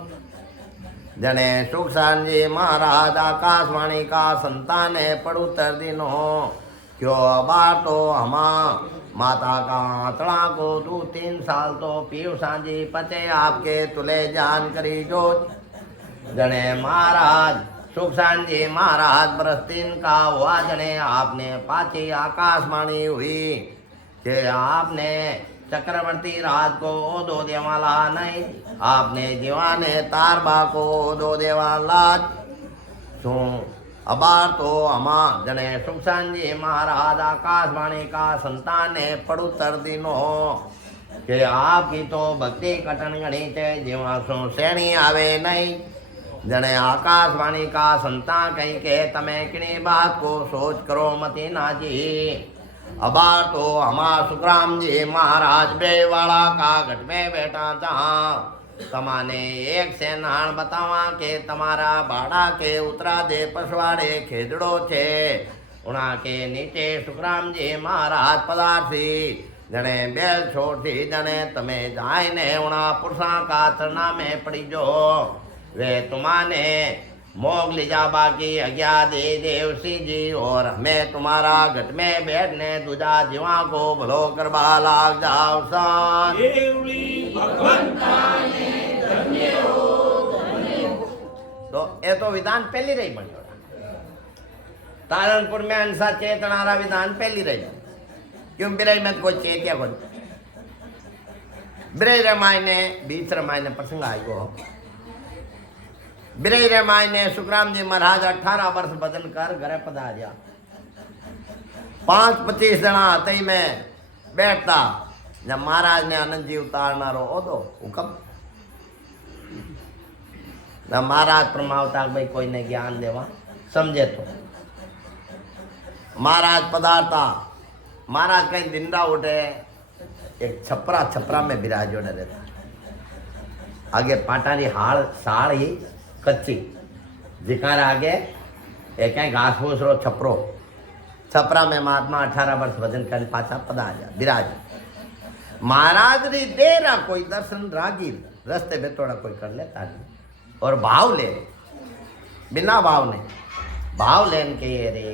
जने सुखसान जी महाराज आकाशवाणी का संतान है पड़ुतर दिनो क्यों बार तो हमा माता का आंतड़ा को 2-3 साल तो पीऊ सांझी पचे आपके तुले जान करी जो जने महाराज सुखसान जी महाराज बरस्तीन का हुआ जने आपने पाची आकाशवाणी हुई कि आपने चक्रवर्ती राज को दो देवाला नहीं आपने जीवाने तारबा को दो देवाला सो अबार तो हमा जने सुखसान जी महाराज आकाशवाणी का संतान है पड़ुतर दिनो कि आपकी तो भक्ति कटन गणी चे जीवा सो श्रेणी आवे नहीं जने आकाशवाणी का संतान कहीं के तमें किनी बात को सोच करो मती ना जी अबार तो हमारा सुखराम जी महाराज बेवाड़ा का घट में बैठा था तमाने एक से नान बतावा के तमारा बाड़ा के उतरा दे पसवाड़े खेदड़ो छे उना के नीचे सुखराम जी महाराज पधारसी जने बेल छोड़ थी जने तमे जाय ने उना पुरुषा का चरना में पड़ी जो वे तुम्हाने मोग लिजा बाकी आज्ञा दे देवसी जी और हमें तुम्हारा घट में बैठने दूजा जीवा को भलो करवा लाग जाओ सान तो ये तो विधान पहली रही बनी तारणपुर में अंसा चेतनारा विधान पहली रही क्यों बिरई में कोई चेतिया को बिरई रामायण ने 20 रामायण ने प्रसंग आई को बिरई रामायण ने सुखराम जी महाराज 18 वर्ष बदल कर घरे पधारिया 5-25 जना हतई में बैठता जब महाराज ने आनंद जी उतारना रो दो हुक्म जब महाराज परमावता भाई कोई ने ज्ञान देवा समझे तो महाराज पधारता महाराज कहीं दिंदा उठे एक छपरा में विराजो रहता आगे पाटानी हाड़ साड़ ही कच्ची जिकार आगे एक घास फूस रो छपरा में महात्मा 18 वर्ष वजन कर पाछा पधार्या विराज महाराज री देरा कोई दर्शन रागीर रस्ते में थोड़ा कोई कर लेता नहीं और भाव ले बिना भाव ने भाव लेन के ये रे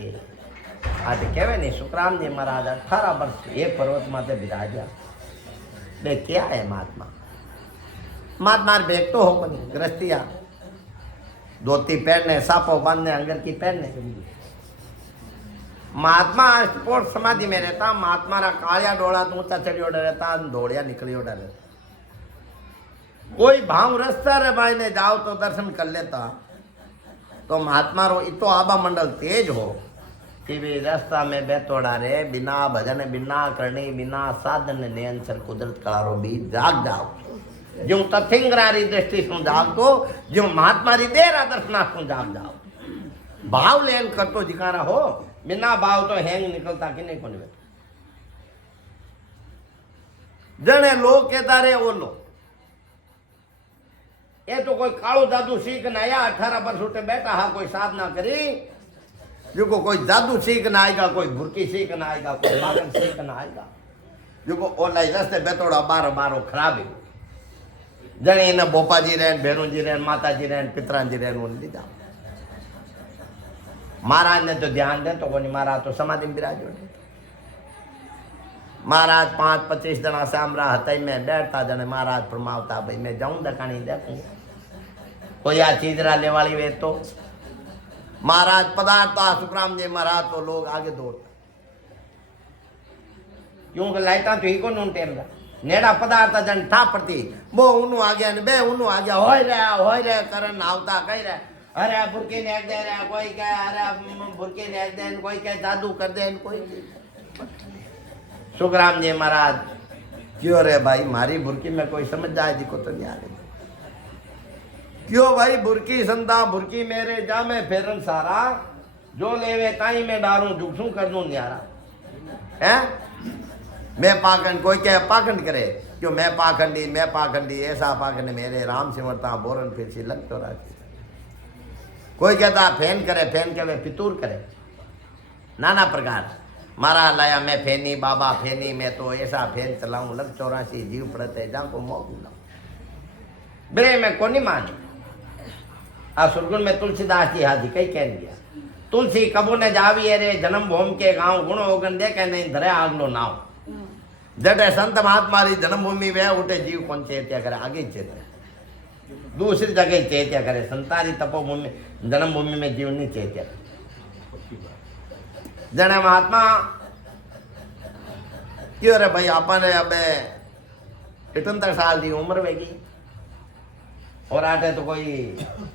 आज कहवे नहीं सुखराम जी महाराज 18 वर्ष एक पर्वत माते विराजा बे क्या है महात्मा महात्मा बेग तो हो बनी ग्रस्तिया धोती पहनने सापो बांधने अंगर की पहनने महात्मा स्पोर्ट समाधि में रहता महात्मा रा कालिया डोला तो ऊंचा चढ़ी ओढ़ रहता धोड़िया निकली ओढ़ रहता कोई भाव रस्ता रे भाई ने जाओ तो दर्शन कर लेता तो महात्मा रो इतो आबा मंडल तेज हो कि भी रास्ता में बैठोड़ा रे बिना भजन बिना करनी बिना साधन ने अंसर कुदरत कलारो भी जाग जाओ जो तथिंगरारी दृष्टि सुन जाग तो जो महात्मा री देरा दर्शना सुन जाग जाओ भाव लेन कर तो जिकारा हो बिना भाव तो हैंग निकलता कि नहीं कोने जने लोग कहता रे वो लो ये तो कोई कालो जादू सीख न आया 18 वर्ष उठे बैठा हा कोई साधना करी जो को कोई जादू सीख न आएगा कोई भुरकी सीख न आएगा कोई पागल सीख न आएगा जो को ओला रस्ते बैठोड़ा बारो खराब है जने इन बोपा जी रहन भेणु जी रहन माता जी रहन पितरा जी रहन उन लीधा महाराज ने तो ध्यान दे तो वो नहीं महाराज तो समाधि में विराज हो महाराज 5-25 जना सामरा हतई में बैठता जने महाराज फरमावता भाई मैं जाऊं दकानी देखूं कोई आ चीज रा ले वाली वे तो महाराज पदार्था सुखराम जी महाराज तो लोग आगे दौड़ता क्योंकि लाइटा तो ही को नून टेम रा नेड़ा पदार्थ जन ठा पड़ती वो उनु आ गया ने बे उनु आ गया होय रे करन आवता कही रे अरे बुरकी ने दे रे कोई कहे अरे बुरकी ने दे कोई कहे जादू कर दे कोई सुखराम जी महाराज क्यों रे भाई मारी बुरकी में कोई समझ जाए जी को तो नहीं आ रही क्यों भाई बुरकी संता बुरकी मेरे जा मैं फेरन सारा जो लेवे ताई मैं डारूं जुगसू कर दूं न्यारा है। मैं पाखंड कोई क्या पाखंड करे क्यों मैं पाखंडी ऐसा पाखंड मेरे राम सिमरता बोरन फिर सी लग तो राखी। कोई कहता फैन के वे पितूर करे नाना प्रकार मारा लाया मैं फैनी बाबा फैनी मैं तो ऐसा फैन चलाऊं लग 84 जीव पड़ते जा को मोक बिरे मैं कोनी मानी आ सुरगुन में तुलसीदास जी हाजी कई कह दिया तुलसी कबू ने जावी रे जन्म भूमि के गांव गुण ओगन दे के नहीं धरे आगलो नाव जटे संत महात्मा री जन्मभूमि वे उठे जीव कौन चेत्या करे आगे चेत्या दूसरी जगह चेत्या करे संतारी तपोभूमि जन्मभूमि में जीव नहीं चेत्या। जने महात्मा क्यों रे भाई अपन अब 78 साल की उम्र वेगी और आटे तो कोई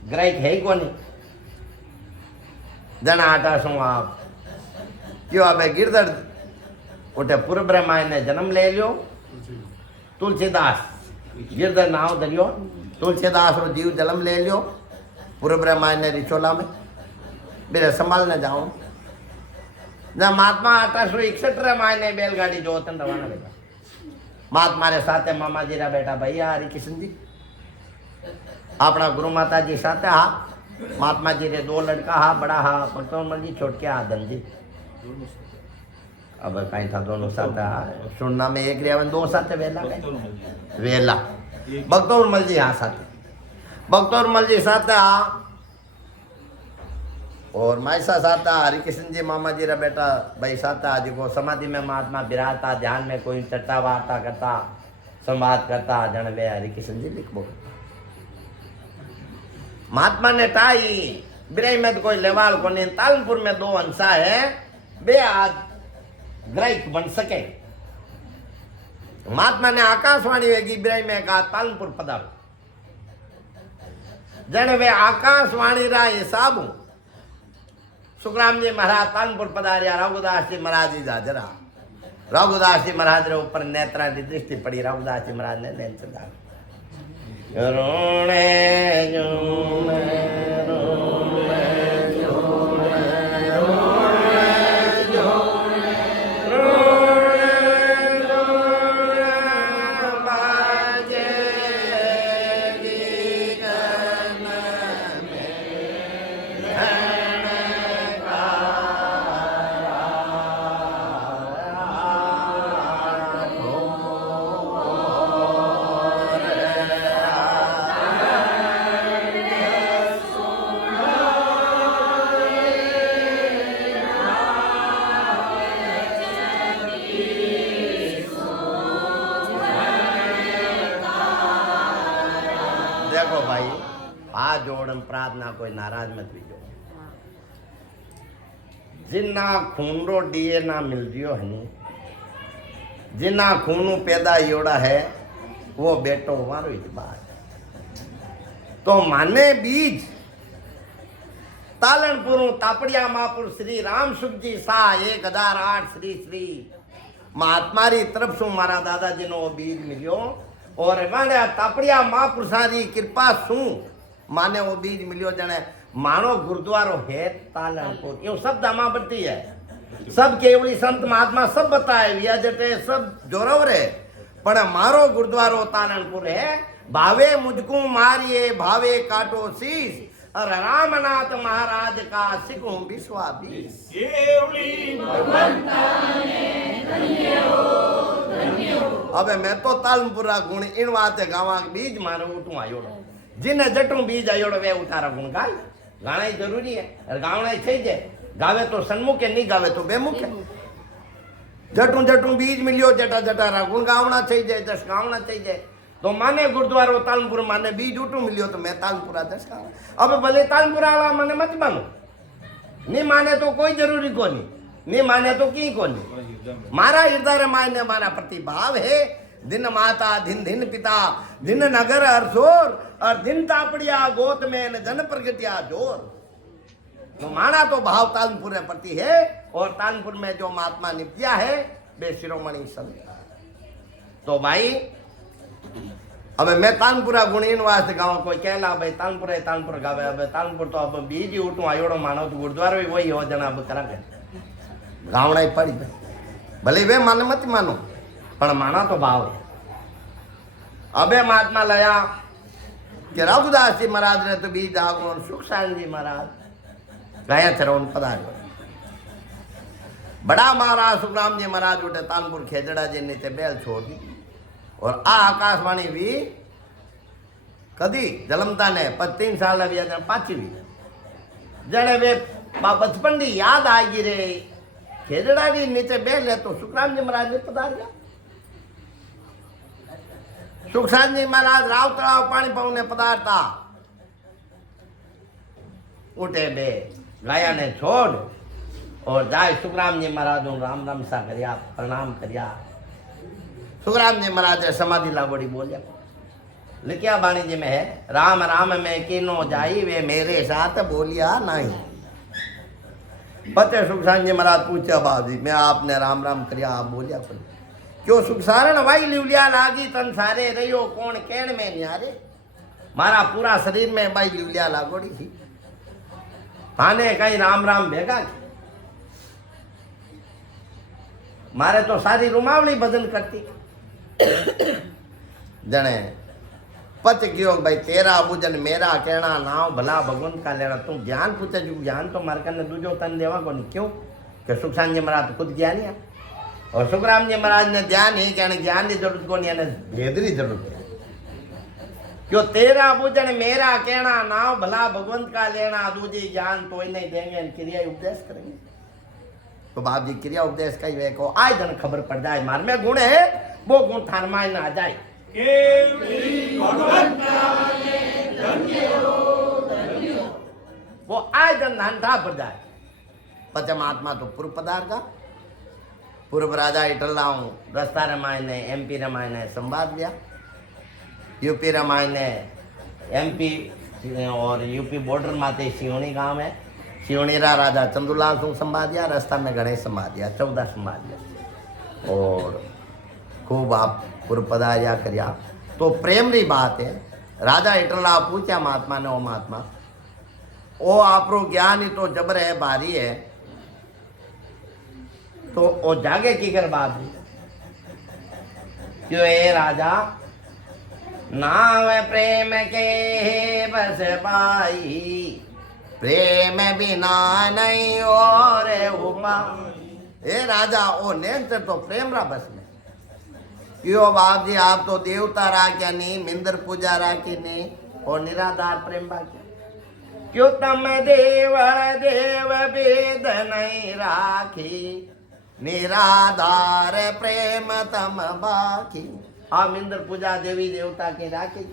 ग्राहक है ही को नहीं जना आटा सो आप क्यों अब गिरधर उठे पूर्व ब्रह्मा ने जन्म ले लियो तुलसीदास गिरधर नाव धरियो तुलसीदास और जीव जन्म ले लियो पूर्व ब्रह्मा ने रिचोला में मेरे संभाल न जाओ ना महात्मा 1861 मायने बैलगाड़ी जो वतन रवाना बेटा महात्मा रे साथे मामा जी रा बेटा भैया हरि किशन जी अपना गुरु माता जी साथे हा महात्मा जी रे 2 लड़का हा बड़ा हा भक्तों जी छोटके हा धन जी अब कहीं था दोनों साथ सुनना में एक रेवन 2 साथ वेला भक्तों मल जी हाँ साथ भक्तों मल जी साथ और मायसा साथ हरिकृष्ण जी मामा जी रा बेटा भाई साथ जी को समाधि में महात्मा बिराता ध्यान में कोई चर्चा वार्ता करता संवाद करता जन वे हरिकृष्ण जी लिखबो महात्मा ने टाई बिराई में तो कोई लेवाल को नहीं तालपुर में 2 अंसा है बे आज ग्राहक बन सके महात्मा ने आकाशवाणी वेगी बिराई में कहा तालपुर पधारो जन वे आकाशवाणी रा हिसाब सुखराम जी महाराज तालपुर पधारिया रघुदास जी महाराज जी जाजरा रघुदास जी महाराज रे ऊपर नेत्रा की दृष्टि पड़ी रघुदास जी महाराज ने नैन चढ़ा रोणे जोने रोणे जोने रोणे जोने रोणे जोने बाजे गीतन में देखो भाई हाथ जोड़न प्रार्थना कोई नाराज मत बीजो जिन्ना खून रो डीए ना मिल दियो है जिन्ना खून पैदा योड़ा है वो बेटो मारो इस बात तो माने बीज तालनपुर तापड़िया महापुर श्री राम सुख जी सा 1008 श्री श्री महात्मा री तरफ सु मारा दादाजी नो बीज मिलियो और माने तापड़िया महापुरुषा री कृपा सु माने वो बीज मिलियो जने मानो गुरुद्वारो है तालनपुर यो शब्द आमा बत्ती है सब केवली संत महात्मा सब बताए विया जटे सब जोरव रे पण मारो गुरुद्वारो तालनपुर है भावे मुझको मारिए भावे काटो शीश और रामनाथ महाराज का सिखूं विश्वास अबे मैं तो तालमपुरा गुण इन वाते गावा बीज मारो उठू आयोड़ो जिने जटू बीज आयोड़ो वे उतारा गुण गाय गाना ही जरूरी है गावना ही थई जाए गावे तो सन्मुख है नहीं गावे तो बेमुख है जटू जटू बीज मिलियो जटा जटा रा गुण गावना थई जाए दस गावना थई जाए तो माने गुरुद्वारो तालमपुर माने बीज उठू मिलियो तो मैं तालमपुरा दस गावा अब भले तालमपुरा वाला माने मत मानो नहीं माने तो कोई जरूरी को नहीं माने तो की को नहीं मारा हृदय मायने मारा प्रतिभाव है दिन माता दिन दिन पिता दिन नगर हरसोर और दिन तापड़िया गोत में जन प्रगटिया जोर तो माना तो भाव तालमपुर में प्रति है और तालमपुर में जो महात्मा निपटिया है वे शिरोमणि संत तो भाई अब मैं तानपुरा गुणीन वास्ते गाँव कोई कहला भाई तानपुर गावे अब तानपुर तो अब बीजी उठूं आयोड़ो मानो तो गुरुद्वारा भी वही हो जना अब करा गावना ही पड़ी भले वे माने मत मानो पर माना तो भाव अबे महात्मा लया कि रघुदास जी महाराज ने तो बीज आगो और सुखसान जी महाराज गया चरवन पधार बड़ा महाराज सुखराम जी महाराज उठे तानपुर खेजड़ा जी नीचे बेल छोड़ दी और आ आकाशवाणी भी कदी जलमता ने 3 साल लग गया पाची भी जड़े वे बचपन की याद आएगी रे खेजड़ा जी नीचे बेल है तो सुखराम जी महाराज ने पधार गया सुखसान जी महाराज राव तलाव पानी पाऊने पधारता उठे बे गाया ने छोड़ और जाए सुखराम जी महाराज राम राम सा करिया प्रणाम करिया सुखराम जी महाराज समाधि लागोड़ी बोलिया लिखिया बाणी जी में है राम राम में किनो जाई वे मेरे साथ बोलिया नहीं पते सुखसान जी महाराज पूछा बाजी मैं आपने राम राम करिया आप बोलिया क्यों सुखसारण वाई लिवलिया लागी तन सारे रहियो कौन केण में न्यारे मारा पूरा शरीर में बाई लिवलिया लागोड़ी थी थाने कहीं राम राम भेगा मारे तो सारी रुमावली बदन करती जने पच गयो भाई तेरा बुजन मेरा कहना नाव भला भगवंत का लेना तू ज्ञान पूछे जो ज्ञान तो मार करने दूजो तन देवा को नहीं क्यों कि सुखसान जी महाराज तो खुद ज्ञानी है और सुखराम जी महाराज ने ध्यान ही कहने ज्ञान की जरूरत को नहीं भेद की जरूरत है क्यों तेरा बुजन मेरा कहना नाव भला भगवंत का लेना दूजी ज्ञान तो ही नहीं देंगे क्रिया उपदेश करेंगे तो बाप जी क्रिया उपदेश कही वे को आए जन खबर पड़ जाए मार में गुण है वो गुण थान माय ना आ जाए वो आए जन नानठा पड़ जाए पचमात्मा तो पूर्व पदार्थ का पूर्व राजा इटलाऊ रस्ता रामायण ने MP रामायण ने संवाद लिया UP रामायण ने MP और UP बॉर्डर माते सियोनी गांव है सियोनीरा राजा चंदुलाल सिंह संभादिया रस्ता में गणेश संभादिया 14 संभादिया और खूब आप पूर्व पधारिया करिया तो प्रेम री बात है राजा इटला पूछा महात्मा ने ओ महात्मा ओ आपरो ज्ञान ही तो जबर है भारी है तो ओ जागे की कर बात क्यों ए राजा नाव प्रेम के बस पाई प्रेम बिना नहीं और उमा ए राजा ओ नेत्र तो प्रेम रा बस में क्यों बाप जी आप तो देवता राख्या नहीं मिंदर पूजा राखी नहीं और निराधार प्रेम बाकी क्यों तम देव देव भेद नहीं राखी निराधार प्रेम तम बाकी हाँ मिंदर पूजा देवी देवता की राखी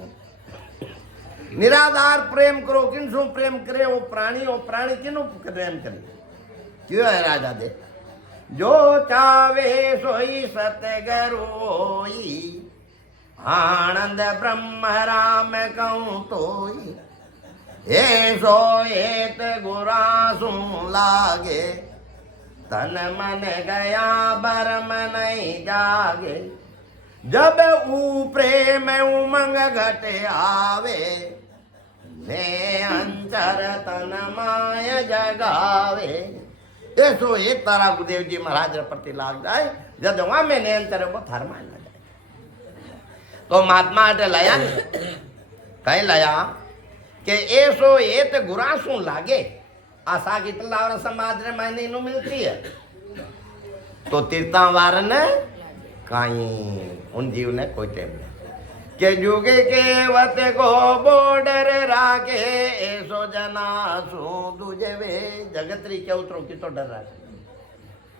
निराधार प्रेम करो किनसु प्रेम करे वो प्राणी किनु प्रेम करे क्यों है राजा दे जो चावे सोई सतगरोई आनंद ब्रह्म राम कहूँ तोई ऐसो एत गुरासु लागे तन मन गया बरम नहीं जागे जब ऊ प्रेम उमंग घटे आवे ने अंतर तन माय जगावे ऐसो एक तारा गुरुदेव जी महाराज प्रति लाग जाए जब वहां में ने अंतर वो थरमान ना जाए तो महात्मा अटे लाया कहीं लाया कि ऐसो एत गुरासु लागे आशा की तलावर समाज रे मायने नु मिलती है तो तीर्थावार ने कहीं उन जीव ने कोई टेम नहीं के जुगे के वत को बॉर्डर राखे ऐसो जना सो दूजे वे जगतरी के उतरो की तो डर रहा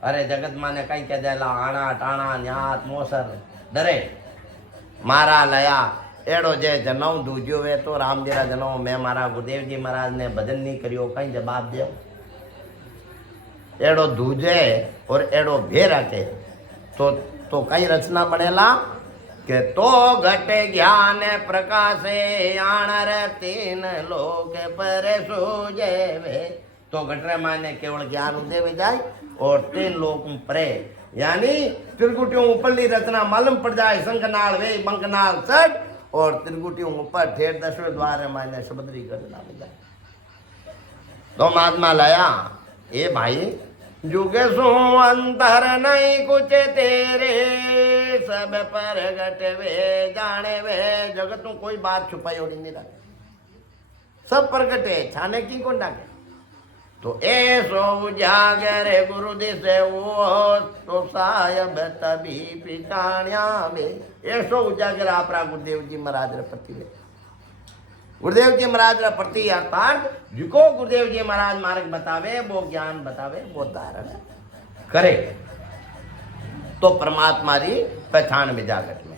अरे जगत माने कहीं कह देला आना टाणा न्यात मोसर डरे मारा लया एड़ो जे जनऊ दूजो वे तो राम जी रा जनऊ मैं मारा गुरुदेव जी महाराज ने भजन नहीं करियो कहीं जवाब दे एड़ो दूजे और एड़ो भे रखे तो कई रचना बनेला के तो घटे ज्ञान प्रकाशे आणर तीन लोक पर सूजे वे तो घटरे माने केवल ज्ञान उदय जाए और 3 लोक परे यानी त्रिकुटियों ऊपरली रचना मालूम पड़ जाए संख नाल वे बंक नाल सट और त्रिकुटी ऊपर ठेठ 10वें द्वार है मायने समुद्री करना मिला। तो महात्मा लाया ए भाई जुगे सो अंतर नहीं कुछ तेरे सब प्रगट वे जाने वे जगत में कोई बात छुपाई और नहीं रखे सब प्रगट है छाने की कौन डाके। तो ऐसो उजागर गुरुदेव से वो तो सायब तभी पिताणिया में ऐसो उजागर आपरा गुरुदेव जी महाराज रे प्रति वे गुरुदेव जी महाराज रे प्रति अर्थात जिको गुरुदेव जी महाराज मार्ग बतावे वो ज्ञान बतावे वो धारण करे तो परमात्मा री पहचान में जागत में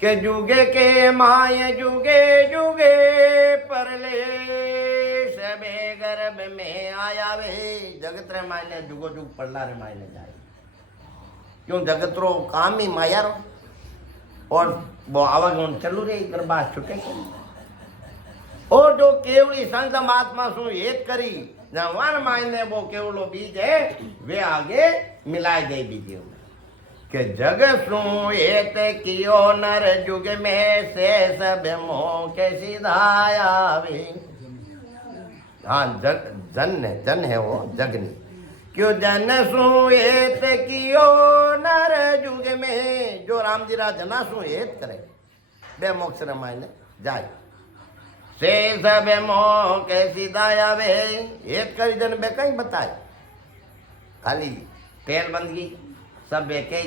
के जुगे के माय जुगे जुगे परले सबे गर्भ में आया वे जगत रे मायने जुगो जुग पड़ला रे मायने जाए क्यों जगत रो काम ही माया रो और वो आवागमन चलू रे गरबा छुटे और जो केवली संत महात्मा सु हेत करी जवान मायने वो केवलो बीज है वे आगे मिलाए गए बीजे के जग सु हेत कियो नर जुग में से सब मोह के सिधाया वे। हाँ जन है वो जगनी क्यों जन सु हेत कियो नर जुग में जो राम जी रा जना सु हेत करे बे मोक्ष रे मायने जाए से सब मोह के सिधाया वे हेत करी जन बे कहीं बताए खाली तेल बंदगी सब बे के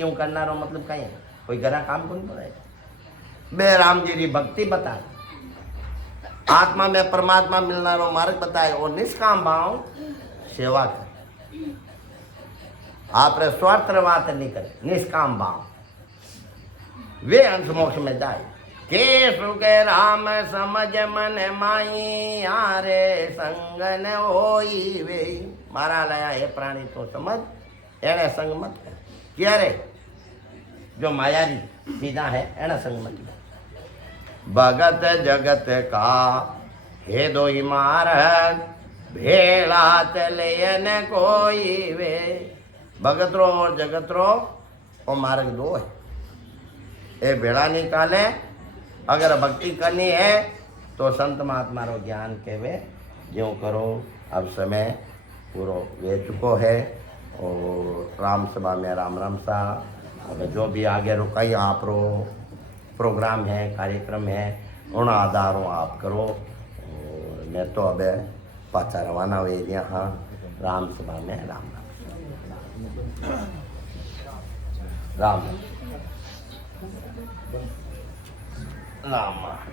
यूं करना रो मतलब कहीं कोई गरा काम को नहीं पड़ेगा बे राम जी री भक्ति बताए आत्मा में परमात्मा मिलना रो मार्ग बताए और निष्काम भाव सेवा करे आप रे स्वार्थ बात नहीं करे निष्काम भाव वे अंश मोक्ष में जाए के सुगे राम समझ मन माई आरे संगन होई वे मारा लया है प्राणी तो समझ एने संग मत कर क्या रे जो मायारी सीधा है एने संग मत कर भगत जगत का हे दो इमारत भेड़ा चले न कोई वे भगत रो और जगत रो और मार्ग दो है ये भेड़ा निकाले अगर भक्ति करनी है तो संत महात्मा रो ज्ञान केवे ज्यों करो अब समय पूरो वे चुको है और राम सभा में राम राम सा अब जो भी आगे रो कई आप रो प्रोग्राम है कार्यक्रम है उन आधारों आप करो और मैं तो अब पाचा रवाना हुए यहाँ राम सभा में राम राम राम राम